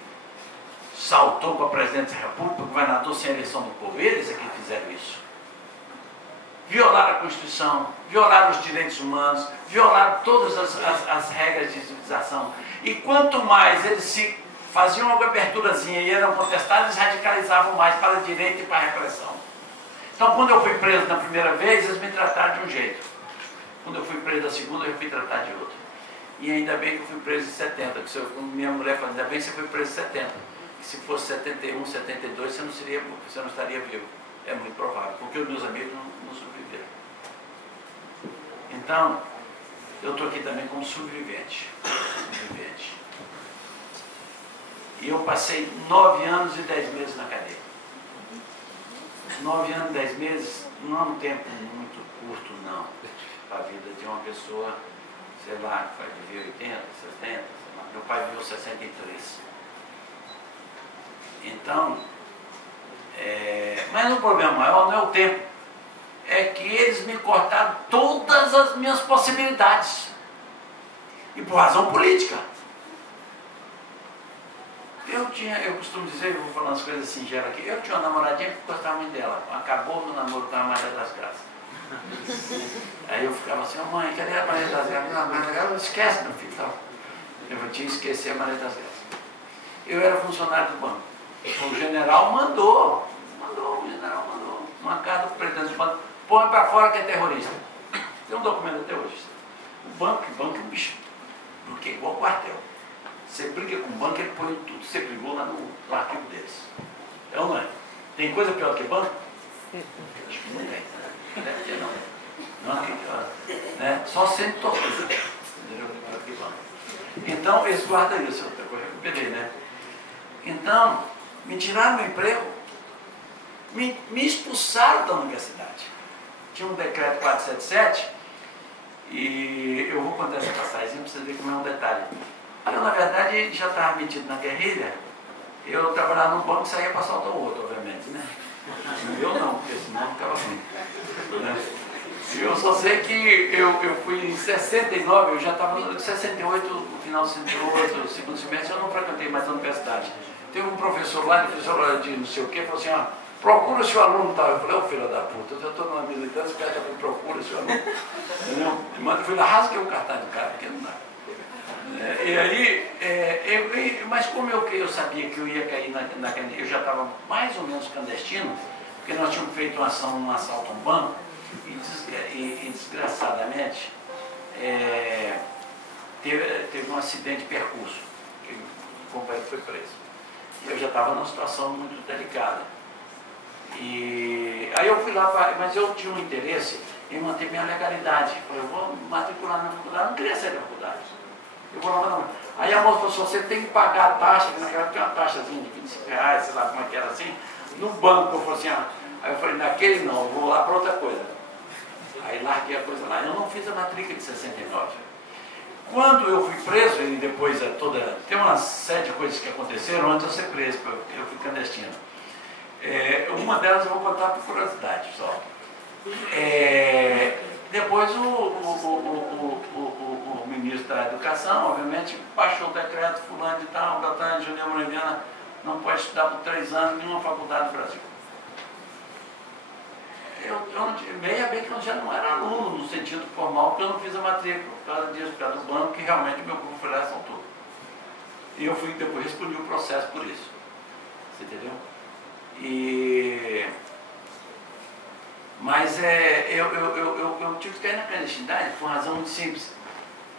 saltou para presidente da República, governador sem eleição do povo. Eles é que fizeram isso. Violaram a Constituição, violaram os direitos humanos, violaram todas as regras de civilização. E quanto mais eles se faziam uma aberturazinha e eram contestados, eles radicalizavam mais para a direita e para a repressão. Então, quando eu fui preso na primeira vez, eles me trataram de um jeito. Quando eu fui preso na segunda, eu fui tratado de outro. E ainda bem que eu fui preso em 70. Que minha mulher falou, ainda bem que você foi preso em 70. Que se fosse 71, 72, você não estaria vivo. É muito provável, porque os meus amigos não sobreviveram. Então, eu estou aqui também como sobrevivente. E eu passei 9 anos e 10 meses na cadeia. 9 anos e 10 meses não é um tempo muito curto, não, para a vida de uma pessoa, sei lá, que vai viver 80, 70, sei lá. Meu pai viveu 63. Então, mas o problema maior não é o tempo, é que eles me cortaram todas as minhas possibilidades. E por razão política. Eu costumo dizer, eu vou falar umas coisas singelas aqui, eu tinha uma namoradinha que gostava muito dela. Acabou meu namoro com a Maria das Graças. Aí eu ficava assim, oh, mãe, cadê a Maria das Graças? A Maria das Graças, esquece, meu filho. Tal. Eu tinha que esquecer a Maria das Graças. Eu era funcionário do banco. O general mandou, uma carta para o presidente do banco, põe para fora que é terrorista. Tem um documento de terrorista. O banco é um bicho, porque é igual quartel. Você briga com o banco, ele põe tudo. Você brigou lá no arquivo deles. É ou não é? Tem coisa pior do que banco? Acho que não tem. Deve ter, não. Não tem, né? Só sendo tortura. Entendeu? Pior do que banco. Então, eles guardam isso. Outra coisa que eu recuperei, né? Então, me tiraram do emprego. Me expulsaram da universidade. Tinha um decreto 477 e eu vou contar essa passagem para vocês verem como é um detalhe. Eu, na verdade, já estava metido na guerrilha. Eu trabalhava num banco e saía para assaltar o outro, obviamente, né? Eu não, porque senão não ficava ruim. Né? Eu só sei que eu fui em 69, eu já estava em 68, no final de 68, segundo semestre, eu não frequentei mais a universidade. Teve um professor lá, de fisiologia de não sei o quê, falou assim, ó, procura se o aluno tal. Eu falei, ô filho da puta, eu já estou numa militância, o cara já me procura se o aluno. Entendeu? Mas eu fui lá, rasguei o cartaz do cara, porque não dá. E aí, mas como eu sabia que eu ia cair na eu já estava mais ou menos clandestino, porque nós tínhamos feito uma ação, um assalto a um banco, e desgraçadamente teve um acidente de percurso, que o companheiro foi preso. E eu já estava numa situação muito delicada. E aí eu fui lá, mas eu tinha um interesse em manter minha legalidade. Eu falei, eu vou matricular na faculdade, eu não queria sair da faculdade. Eu vou lá, não. Aí a moça falou, você tem que pagar a taxa, que naquela época tinha uma taxazinha de R$25, sei lá como é que era assim, no banco. Eu falei assim, aí eu falei, naquele não, eu vou lá para outra coisa. Aí larguei a coisa lá. Eu não fiz a matrícula de 69. Quando eu fui preso, e depois tem uma série de coisas que aconteceram antes de eu ser preso, eu fui clandestino. Uma delas eu vou contar por curiosidade só. Depois o ministro da Educação, obviamente, baixou o decreto fulano de tal, Beltrano, Juliana Moreviana não pode estudar por 3 anos em nenhuma faculdade do Brasil. Meia bem que eu já não era aluno no sentido formal, porque eu não fiz a matrícula, por causa disso, por causa do banco, que realmente o meu grupo foi lá e assaltou. E eu depois respondi o processo por isso. Você entendeu? Mas eu tive que cair na clandestinidade por razão muito simples.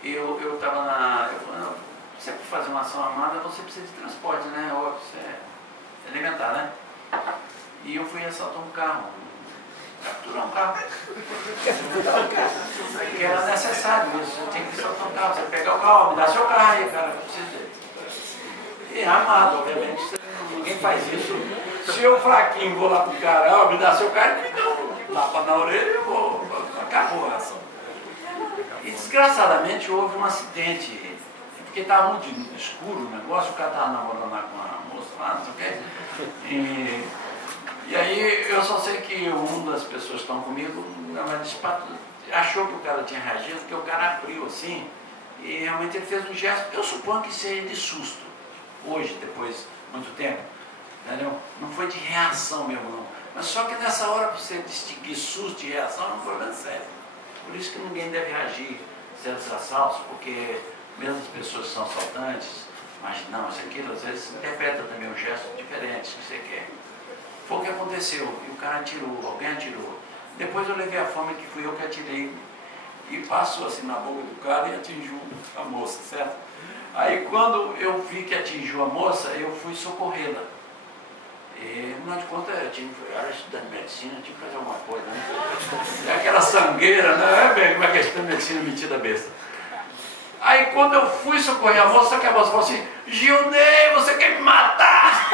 Eu estava você para fazer uma ação armada, você precisa de transporte, né? Óbvio, isso é elementar, né? E eu fui assaltar um carro, capturar um carro. Que era necessário isso, você tem que assaltar um carro, você pegar o carro, me dá seu carro aí, cara, eu preciso dele. E armado, obviamente, ninguém faz isso. Se eu fraquinho vou lá pro cara, me dá seu carro, ele me dá um tapa na orelha e eu vou. Acabou a ação. E Desgraçadamente houve um acidente, porque estava muito escuro o negócio, o cara estava namorando lá com a moça lá, não sei o quê. E aí eu só sei que uma das pessoas que estão comigo, achou que o cara tinha reagido, porque o cara abriu assim, e realmente ele fez um gesto, eu suponho que seja de susto, hoje, depois de muito tempo, entendeu? Não foi de reação mesmo não, mas só que nessa hora para você distinguir susto e reação é um problema sério, por isso que ninguém deve reagir a certos assaltos, porque mesmo as pessoas que são assaltantes, imaginam isso aquilo, às vezes interpreta também um gesto diferente que você quer. Foi o que aconteceu, e o cara atirou, alguém atirou. Depois eu levei a fama que fui eu que atirei, e passou assim na boca do cara e atingiu a moça, certo? Aí quando eu vi que atingiu a moça, eu fui socorrê-la. E, afinal de contas, eu era estudante de medicina, tinha que fazer alguma coisa, né? E aquela sangueira, né? Como é que é estudante de medicina metida besta? Aí quando eu fui socorrer a moça, que a moça falou assim, Gilney, você quer me matar?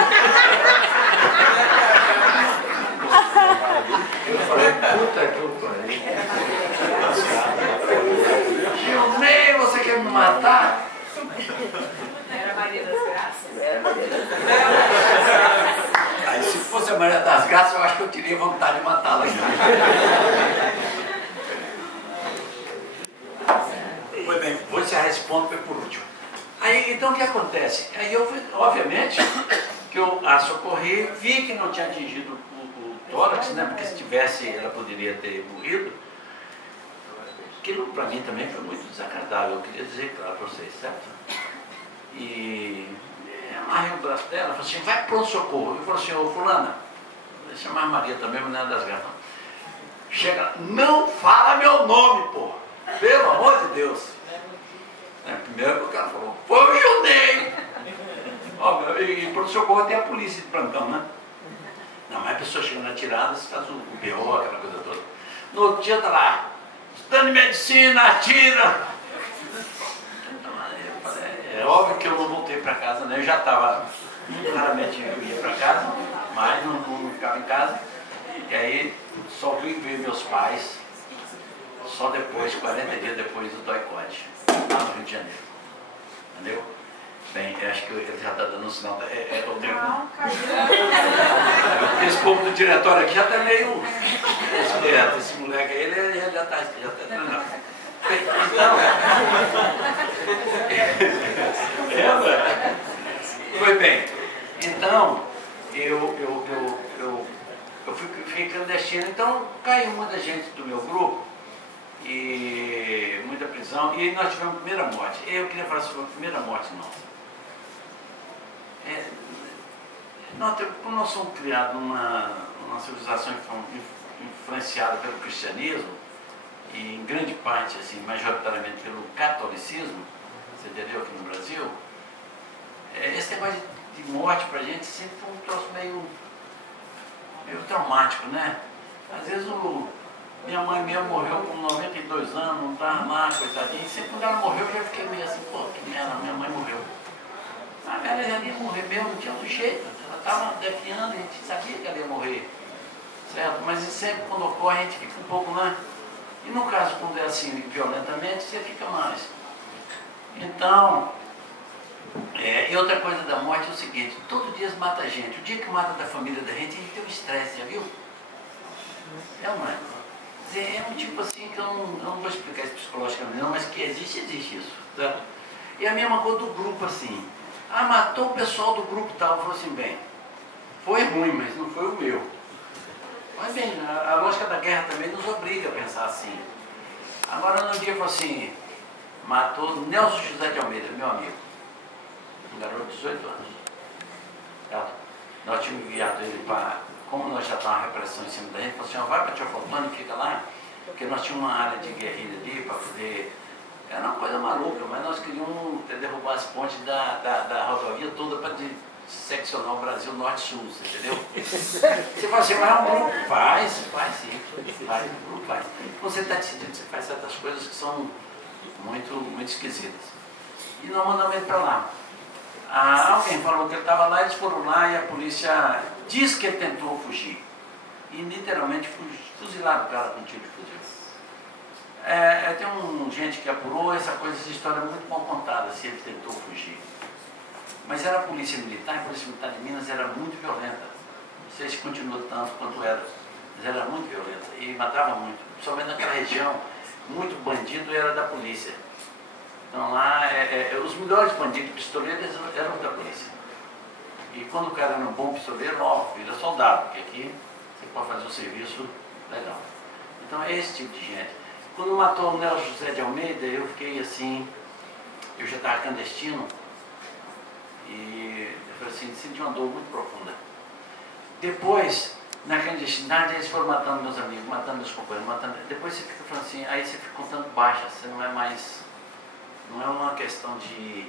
Eu falei, puta que eu falei. Gilney, você quer me matar? Era Maria das Graças. Aí se fosse a Maria das Graças, eu acho que eu teria vontade de matá-la. Pois bem, vou encerrar esse ponto por último. Aí, então o que acontece? Aí eu, obviamente, que eu a socorri, vi que não tinha atingido o tórax, né? Porque se tivesse, ela poderia ter morrido. Aquilo para mim também foi muito desagradável, eu queria dizer claro para vocês, certo? E amarrei o braço dela, falei assim, vai pronto-socorro. Eu falei assim, ô fulana, vou chamar a Maria também, mas não é das gatas. Chega, não fala meu nome, pô, pelo amor de Deus. Primeiro o cara falou, foi o Gilney. E pronto-socorro tem a polícia de plantão, né? Não, mas a pessoa chegando atirada, você faz o BO, aquela coisa toda. No outro dia tá lá, estudando de medicina, atira. É óbvio que eu não voltei para casa, né? Eu já estava, raramente eu ia para casa, mas não ficava em casa. E aí só vim ver meus pais, só depois, 40 dias depois do doicode, lá no Rio de Janeiro. Entendeu? Bem, eu acho que ele já está dando um sinal. Esse povo do diretório aqui já está meio esperto. Esse moleque aí, ele já está treinando. Então, foi bem. Então, eu fiquei clandestino. Então, caiu muita gente do meu grupo e muita prisão. E nós tivemos a primeira morte. Eu queria falar sobre a primeira morte nossa. Como nós somos criados numa civilização influenciada pelo cristianismo, e em grande parte, assim, majoritariamente pelo catolicismo, você entendeu, aqui no Brasil, esse negócio de morte pra gente sempre foi um troço meio traumático, né? Às vezes minha mãe mesmo morreu com 92 anos, não estava lá, coitadinha, e sempre quando ela morreu eu já fiquei meio assim, pô, que merda, minha mãe morreu. A ela já ia morrer mesmo, não tinha outro jeito, ela estava definhando, a gente sabia que ela ia morrer, certo? Mas sempre quando ocorre a gente fica um pouco lá. E no caso, quando é assim, violentamente, você fica mais. Então, e outra coisa da morte é o seguinte, todo dia mata a gente. O dia que mata da família da gente, a gente tem um estresse, já viu? É uma. É um tipo assim que eu não vou explicar isso psicologicamente não, mas que existe isso. Certo? E a mesma coisa do grupo assim. Matou o pessoal do grupo tal. Eu falei assim, bem, foi ruim, mas não foi o meu. Mas bem, a lógica da guerra também nos obriga a pensar assim. Agora no dia falou assim, matou Nelson José de Almeida, meu amigo, um garoto de 18 anos. Nós tínhamos enviado ele para, como nós já estávamos repressão em cima da gente, falou assim, vai para Teoflotone e fica lá, porque nós tínhamos uma área de guerrilha ali para poder. Era uma coisa maluca, mas nós queríamos derrubar as pontes da rodovia toda para seccionar o Brasil norte-sul, você entendeu? Você fala assim, mas é um grupo, faz sim, o grupo faz. Você está decidindo, você faz certas coisas que são muito esquisitas. E nós mandamos ele para lá. Alguém falou que ele estava lá, eles foram lá e a polícia diz que ele tentou fugir. E literalmente fuzilaram o cara com um tiro de fuzil. Tem gente que apurou essa história muito mal contada, se ele tentou fugir. Mas era a polícia militar, e a polícia militar de Minas era muito violenta. Não sei se continuou tanto quanto era, mas era muito violenta e matava muito. Principalmente naquela região, muito bandido era da polícia. Então lá, os melhores bandidos pistoleiros eram da polícia. E quando o cara era um bom pistoleiro, vira soldado, porque aqui você pode fazer um serviço legal. Então é esse tipo de gente. Quando matou o Nelson José de Almeida, eu fiquei assim, eu já estava clandestino, e eu falei assim, senti uma dor muito profunda. Depois, na clandestinidade, eles foram matando meus amigos, matando meus companheiros, depois você fica falando assim, aí você fica contando baixas, você não é mais, não é uma questão de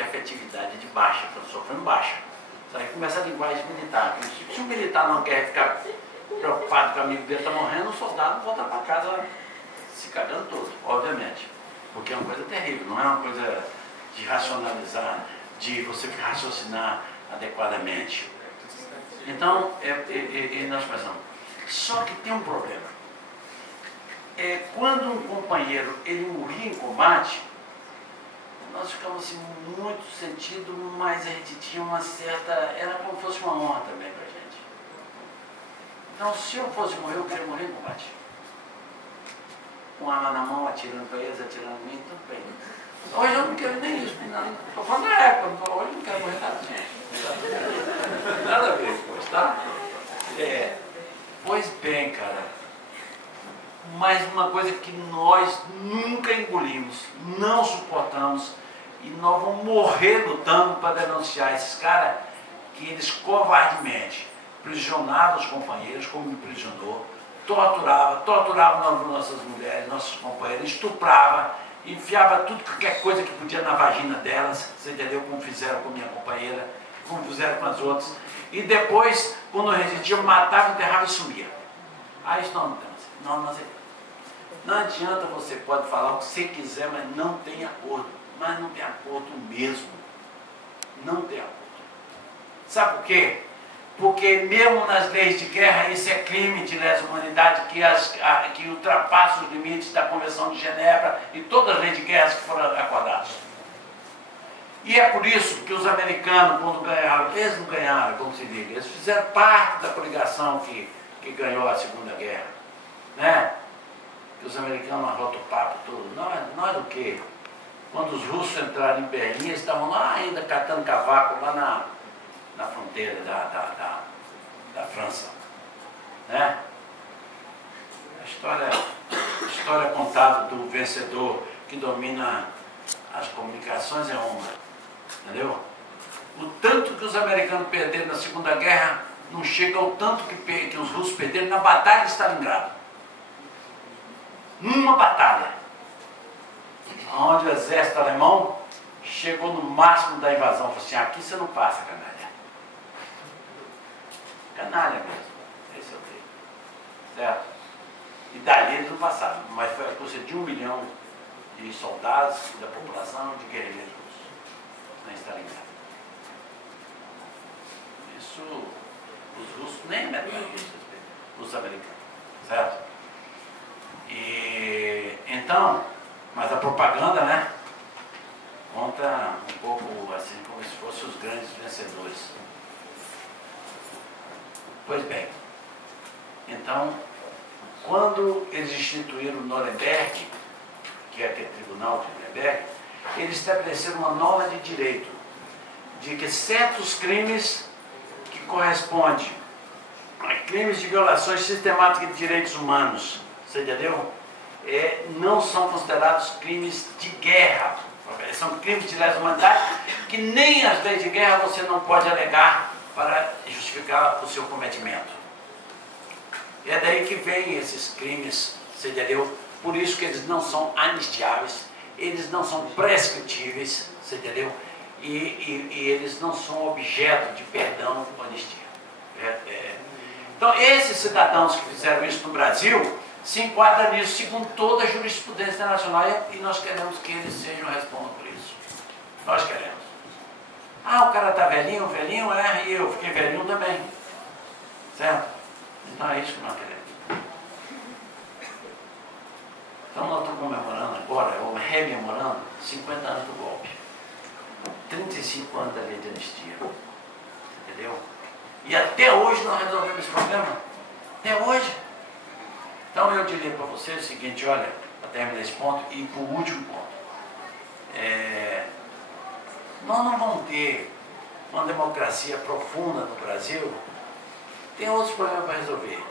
afetividade, de baixa, estou sofrendo baixa. Aí começa a linguagem militar. Se o militar não quer ficar preocupado que o amigo dele está morrendo, o soldado volta para casa se cagando todo, obviamente. Porque é uma coisa terrível, não é uma coisa de racionalizar, de você raciocinar adequadamente. Então, nós pensamos. Só que tem um problema. Quando um companheiro ele morria em combate, nós ficamos assim, muito sentido, mas a gente tinha uma certa... Era como se fosse uma honra também para a gente. Então, se eu fosse morrer, eu queria morrer em combate. Com arma na mão, atirando para eles, atirando em mim, tudo bem. Hoje eu não quero nem isso, não. Estou falando da época, hoje eu não quero morrer nada disso. Nada a ver depois, tá? Pois bem, cara. Mas uma coisa que nós nunca engolimos, não suportamos, e nós vamos morrer lutando para denunciar esses caras que eles covardemente prisionavam os companheiros, como me prisionou, torturava nossas mulheres, nossos companheiros, estuprava, enfiava tudo, qualquer coisa que podia na vagina delas, você entendeu? Como fizeram com minha companheira, como fizeram com as outras. E depois, quando resistiam, matava, enterrava e sumia. Aí isso não aceitamos. Não adianta, você pode falar o que você quiser, mas não tem acordo. Mas não tem acordo mesmo. Não tem acordo. Sabe por quê? Porque mesmo nas leis de guerra, isso é crime de lesa humanidade que ultrapassa os limites da Convenção de Genebra e todas as leis de guerra que foram acordadas. E é por isso que os americanos, quando ganharam, eles não ganharam, como se diz, eles fizeram parte da coligação que ganhou a Segunda Guerra. Né? Que os americanos arrotam o papo todo. Nós o quê? Quando os russos entraram em Berlim, eles estavam lá ainda catando cavaco lá na fronteira da França. Né? A história contada do vencedor que domina as comunicações é uma. Entendeu? O tanto que os americanos perderam na Segunda Guerra não chega ao tanto que os russos perderam na Batalha de Stalingrado. Numa batalha, onde o exército alemão chegou no máximo da invasão, falou assim, aqui você não passa, canalha. Canalha mesmo, esse é o termo. Certo? E dali eles não passaram, mas foi a custa de 1 milhão de soldados da população de guerrilheiros russos na Stalingrado. Isso, os russos nem metade disso, os americanos, certo? E então, mas a propaganda, né, conta um pouco assim, como se fossem os grandes vencedores. Pois bem, então, quando eles instituíram o Nuremberg, que é aquele tribunal de Nuremberg, eles estabeleceram uma norma de direito, de que certos crimes que correspondem a crimes de violações sistemáticas de direitos humanos, você entendeu? Não são considerados crimes de guerra. São crimes de lesa humanidade que nem as leis de guerra você não pode alegar para justificar o seu cometimento. É daí que vem esses crimes, você entendeu? Por isso que eles não são anistiáveis, eles não são prescritíveis, você entendeu? E eles não são objeto de perdão ou anistia. Então, esses cidadãos que fizeram isso no Brasil se enquadram nisso, segundo toda a jurisprudência internacional, e nós queremos que eles sejam respondam por isso. Nós queremos. O cara está velhinho, e eu fiquei velhinho também. Certo? Então é isso que nós queremos. Então nós comemorando agora, ou rememorando, 50 anos do golpe. 35 anos da lei de anistia. Entendeu? E até hoje não resolvemos esse problema. Até hoje. Então eu diria para vocês o seguinte, olha, para terminar esse ponto, e para o último ponto. Nós não vamos ter uma democracia profunda no Brasil, tem outros problemas para resolver.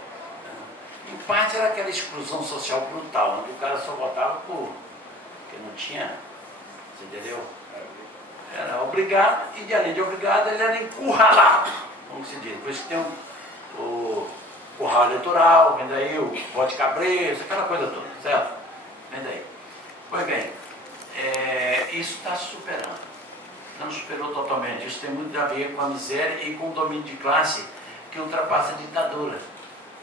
Em parte era aquela exclusão social brutal, onde o cara só votava porque não tinha, você entendeu? Era obrigado, e além de obrigado, ele era encurralado, como se diz. Por isso que tem o curral eleitoral, vem daí o voto de cabreiro, aquela coisa toda, certo? Vem daí. Pois bem, isso está se superando. Não superou totalmente. Isso tem muito a ver com a miséria e com o domínio de classe que ultrapassa a ditadura,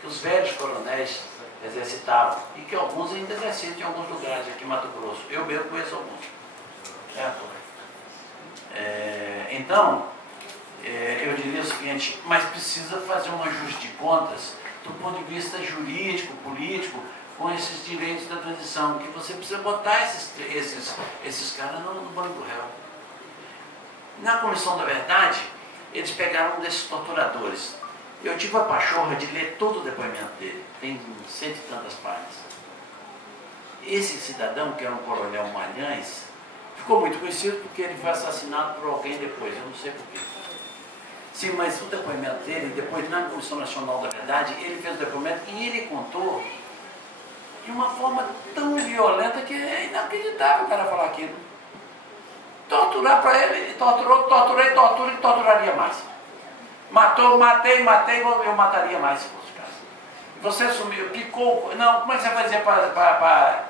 que os velhos coronéis exercitavam e que alguns ainda exercitam em alguns lugares aqui em Mato Grosso. Eu mesmo conheço alguns. Certo? Então, eu diria o seguinte, mas precisa fazer um ajuste de contas do ponto de vista jurídico, político, com esses direitos da transição, que você precisa botar esses caras no banco do réu. Na Comissão da Verdade, eles pegaram um desses torturadores. Eu tive a pachorra de ler todo o depoimento dele, tem 100 e tantas páginas. Esse cidadão, que era um coronel Malhães, ficou muito conhecido porque ele foi assassinado por alguém depois, eu não sei porquê. Sim, mas o depoimento dele, depois na Comissão Nacional da Verdade, ele fez o depoimento e ele contou de uma forma tão violenta que é inacreditável o cara falar aquilo. Torturar para ele, torturei, e torturaria mais. Matou, matei, eu mataria mais se fosse o caso. Você sumiu, picou, não, como é que você fazia para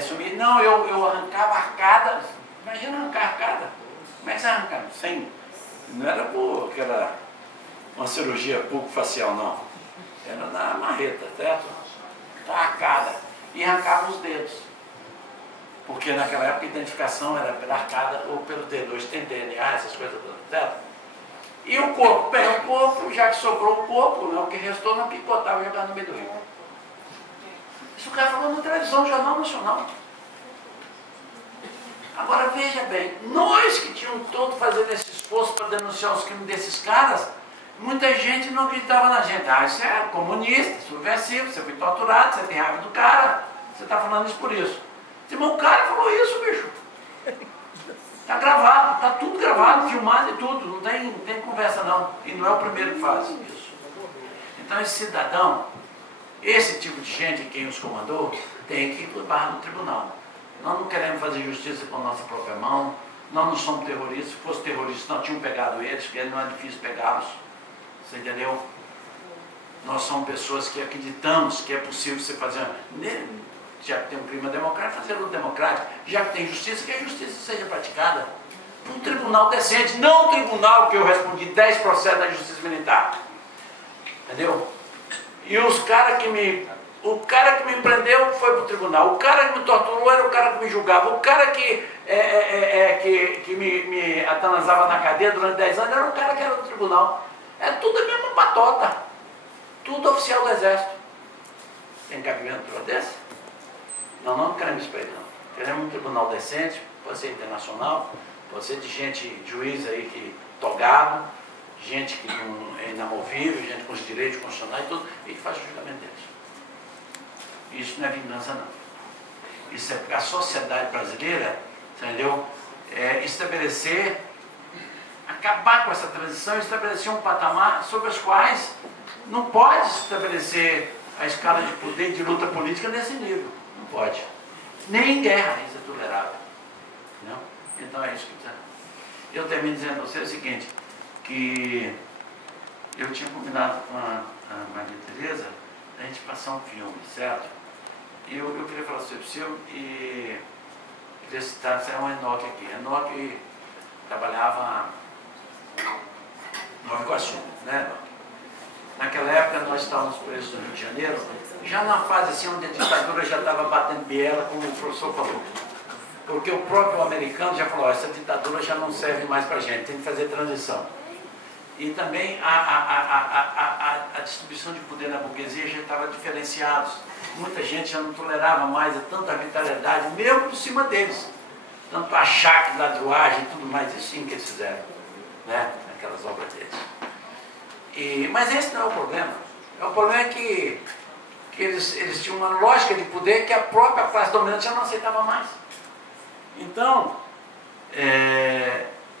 sumir? Não, eu arrancava a arcada, imagina arrancar a arcada. Como é que você arrancava? Sem, não era por uma cirurgia bucofacial, não. Era na marreta, certo? Da arcada. E arrancava os dedos. Porque naquela época a identificação era pela arcada ou pelo dedo. Hoje tem DNA, essas coisas todas, certo? E o corpo? Bem, o corpo, já que sobrou o corpo, né, o que restou não picotava e jogava no meio do rio. Isso o cara falou na televisão, no Jornal Nacional. Agora veja bem, nós que tínhamos todo fazendo esse esforço para denunciar os crimes desses caras, muita gente não acreditava na gente. Ah, isso é comunista, subversivo, você foi torturado, você tem raiva do cara, você está falando isso por isso. Irmão, o cara falou isso, bicho. Está gravado, está tudo gravado, filmado e tudo, não tem conversa não. E não é o primeiro que faz isso. Então esse cidadão, esse tipo de gente, quem os comandou, tem que ir para o barra do tribunal. Nós não queremos fazer justiça com a nossa própria mão, nós não somos terroristas, se fosse terroristas não tinham pegado eles, porque não é difícil pegá-los. Você entendeu? Nós somos pessoas que acreditamos que é possível você fazer, já que tem um clima democrático, fazer luta democrática, já que tem justiça, que a justiça seja praticada. Um tribunal decente, não um tribunal que eu respondi 10 processos da justiça militar. Entendeu? E os caras que me... O cara que me prendeu foi para o tribunal, o cara que me torturou era o cara que me julgava, o cara que me atanazava na cadeia durante 10 anos era o cara que era do tribunal. É tudo a mesma patota, tudo oficial do Exército. Tem cabimento para desse? Não queremos isso para ele, não. Queremos um tribunal decente, pode ser internacional, pode ser de gente, juiz aí que togado, gente que não é inamovível, gente com os direitos constitucionais e tudo, e que faz o julgamento deles. Isso não é vingança, não. Isso é porque a sociedade brasileira, entendeu? Estabelecer, acabar com essa transição, estabelecer um patamar sobre os quais não pode estabelecer a escala de poder de luta política nesse nível. Não pode. Nem em guerra isso é tolerável. Não? Então é isso que precisa. Eu termino dizendo a você o seguinte, que eu tinha combinado com a Maria Tereza a gente passar um filme, certo? E eu queria falar sobre o seu e queria citar, é um Enoque aqui. Enoque trabalhava no Nova Iguaçu, né? Naquela época nós estávamos presos no Rio de Janeiro, já na fase assim onde a ditadura já estava batendo biela, como o professor falou. Porque o próprio americano já falou, essa ditadura já não serve mais para a gente, tem que fazer transição. E também a distribuição de poder na burguesia já estava diferenciados. Muita gente já não tolerava mais tanta arbitrariedade, mesmo por cima deles. Tanto achaque, ladruagem e tudo mais assim que eles fizeram, né? Naquelas obras deles. Mas esse não é o problema. O problema é que eles tinham uma lógica de poder que a própria classe dominante já não aceitava mais. Então,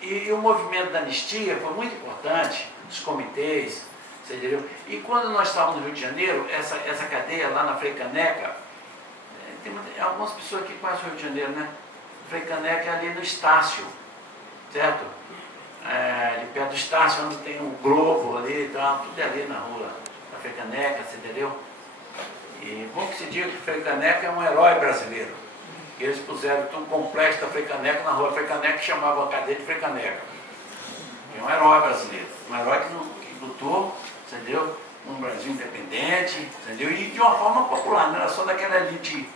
e o movimento da anistia foi muito importante, os comitês, você entendeu? E quando nós estávamos no Rio de Janeiro, essa cadeia lá na Frei Caneca, tem algumas pessoas aqui conhecem o Rio de Janeiro, né? Frei Caneca é ali no Estácio, certo? Ali perto do Estácio, onde tem um Globo ali e tal, tudo ali na rua da Frei Caneca, você entendeu? E bom que se diga que Frei Caneca é um herói brasileiro. E eles puseram todo um complexo da Frei Caneca na rua Frei Caneca, que chamava a cadeia de Frei Caneca. É um herói brasileiro, um herói que lutou, entendeu? Um Brasil independente, entendeu? E de uma forma popular, não era só daquela elite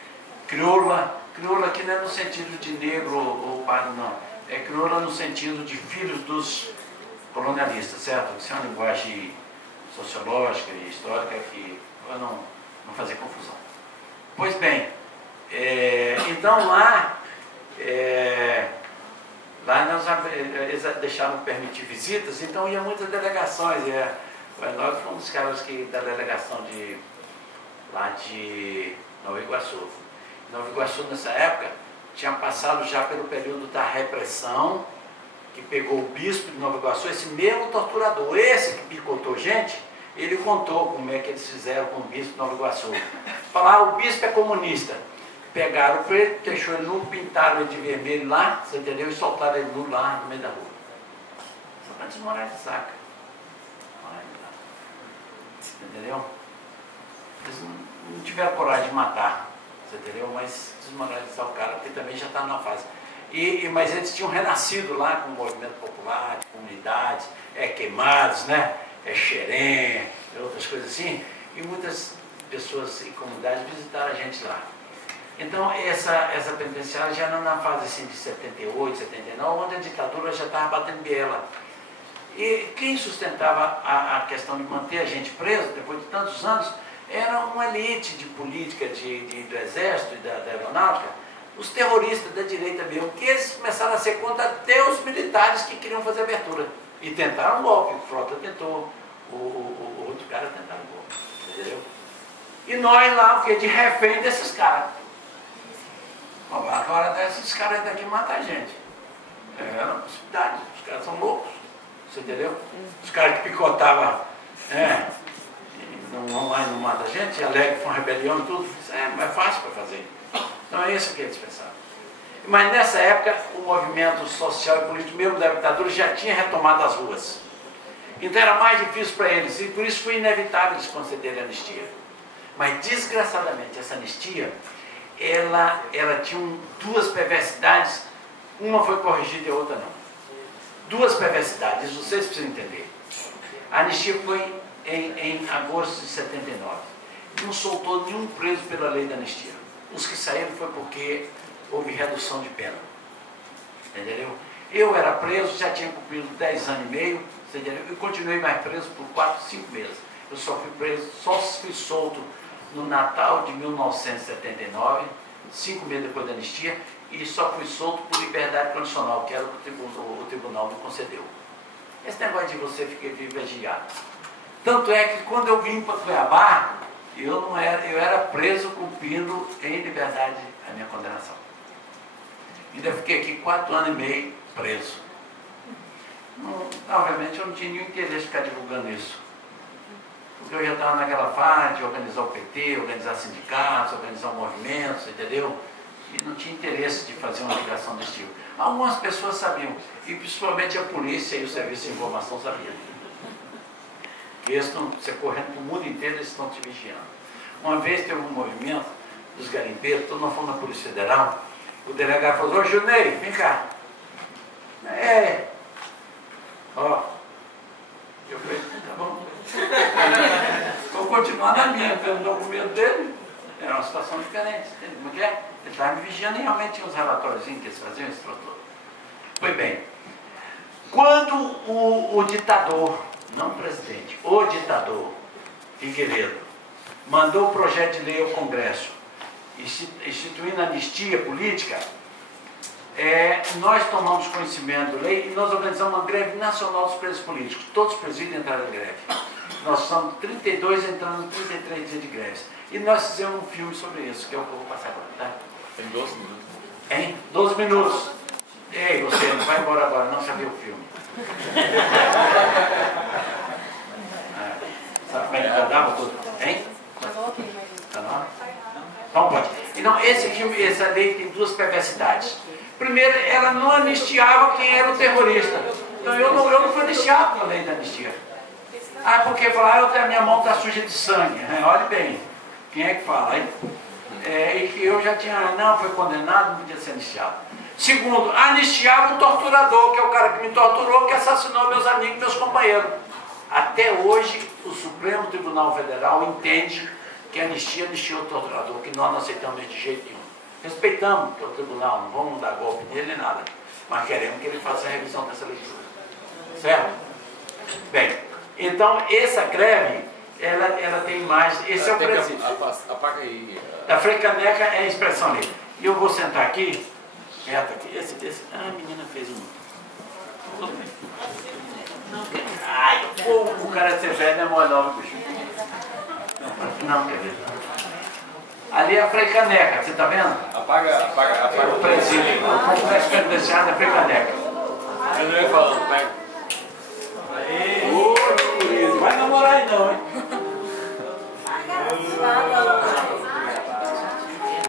crioula. Crioula aqui não é no sentido de negro ou pardo, não. É crioula no sentido de filhos dos colonialistas, certo? Isso é uma linguagem sociológica e histórica que para não fazer confusão. Pois bem, então lá eles deixaram permitir visitas, então ia muitas delegações. Nós fomos os caras da delegação lá de Nova Iguaçu. Nova Iguaçu, nessa época, tinha passado já pelo período da repressão, que pegou o bispo de Nova Iguaçu, esse mesmo torturador, esse que picotou gente, ele contou como é que eles fizeram com o bispo de Nova Iguaçu. Falaram, o bispo é comunista. Pegaram o preto, deixou ele nu, pintaram ele de vermelho lá, você entendeu? E soltaram ele nu lá no meio da rua. Só para desmoralizar, cara. Entendeu? Eles não tiveram coragem de matar. Você entendeu? Mas desmoralizar o cara, porque também já está numa fase. Mas eles tinham renascido lá com o movimento popular, de comunidades, queimados, né? Xerém, outras coisas assim. E muitas pessoas e comunidades visitaram a gente lá. Então, essa penitenciária já não na fase assim, de 78, 79, onde a ditadura já estava batendo biela. E quem sustentava a questão de manter a gente preso, depois de tantos anos, era uma elite de política do exército e da aeronáutica, os terroristas da direita mesmo, que eles começaram a ser contra até os militares que queriam fazer abertura. E tentaram um golpe, o Frota tentou, o outro cara tentaram um golpe, entendeu? E nós lá, o quê? De refém desses caras. Agora esses caras daqui matam a gente. É uma possibilidade, os caras são loucos, você entendeu? Os caras que picotavam, não mata a gente, alega que foi uma rebelião e tudo, mas é fácil para fazer. Então é isso que eles pensavam. Mas nessa época, o movimento social e político, mesmo da ditadura, já tinha retomado as ruas. Então era mais difícil para eles, e por isso foi inevitável eles concederem a anistia. Mas, desgraçadamente, essa anistia, ela tinha duas perversidades, uma foi corrigida e a outra não. Duas perversidades, vocês precisam entender. A anistia foi em agosto de 79. Não soltou nenhum preso pela lei da anistia. Os que saíram foi porque houve redução de pena. Entendeu? Eu era preso, já tinha cumprido 10 anos e meio, entendeu? E continuei mais preso por 4, 5 meses. Eu só fui preso, só fui solto no Natal de 1979, 5 meses depois da anistia, e só fui solto por liberdade condicional, que era o que o tribunal me concedeu. Esse negócio de você ficar privilegiado. Tanto é que quando eu vim para Cuiabá, eu era preso cumprindo em liberdade a minha condenação. Ainda fiquei aqui 4 anos e meio preso. Obviamente eu não tinha nenhum interesse de ficar divulgando isso. Porque eu já estava naquela fase de organizar o PT, organizar sindicatos, organizar movimentos, entendeu? E não tinha interesse de fazer uma ligação desse tipo. Algumas pessoas sabiam, e principalmente a polícia e o serviço de informação sabiam. Que eles estão, você correndo para o mundo inteiro, eles estão te vigiando. Uma vez teve um movimento dos garimpeiros, todos nós fomos na Polícia Federal, o delegado falou, ô Junei, vem cá. Ó, eu falei, tá bom. Vou continuar na minha, pelo documento dele, era uma situação diferente, entende como é que é? Ele estava me vigiando e realmente tinha uns relatórios que eles faziam, esse doutor. Pois bem, quando o ditador, não o presidente, o ditador, Figueiredo, mandou o projeto de lei ao Congresso, instituindo a anistia política, nós tomamos conhecimento da lei e nós organizamos uma greve nacional dos presos políticos. Todos os presídios entraram em greve. Nós somos 32 entrando em 33 dias de greve. E nós fizemos um filme sobre isso, que é o que eu vou passar agora, tá? Tem 12 minutos. Hein? 12 minutos. Ei, você não vai embora agora, não sabia o filme. Sabe como é que andava tudo? Hein? Tá não? Então pode. Então, esse filme, essa lei tem duas perversidades. Primeiro, ela não anistiava quem era o terrorista. Então, eu não fui anistiado com a lei da anistia. Porque falaram que a minha mão está suja de sangue. Olhe bem, quem é que fala, hein? E que eu já tinha, não, foi condenado, não podia ser anistiado. Segundo, anistiava o torturador, que é o cara que me torturou, que assassinou meus amigos, meus companheiros. Até hoje, o Supremo Tribunal Federal entende que a anistia anistiou o torturador, que nós não aceitamos de jeito nenhum. Respeitamos o tribunal, não vamos dar golpe nele nem nada, mas queremos que ele faça a revisão dessa leitura. Certo? Bem, então essa greve, ela tem mais, esse é o princípio. Apaga aí. A frecaneca é a expressão ali. E eu vou sentar aqui, reto aqui, a menina fez um... Ai, o cara ser velho não é mole não, bicho. Não, quer ver. Ali é a frecaneca, você está vendo? Apaga. O presídio, o complexo penitenciário da frecaneca. Eu não ia falando, pega.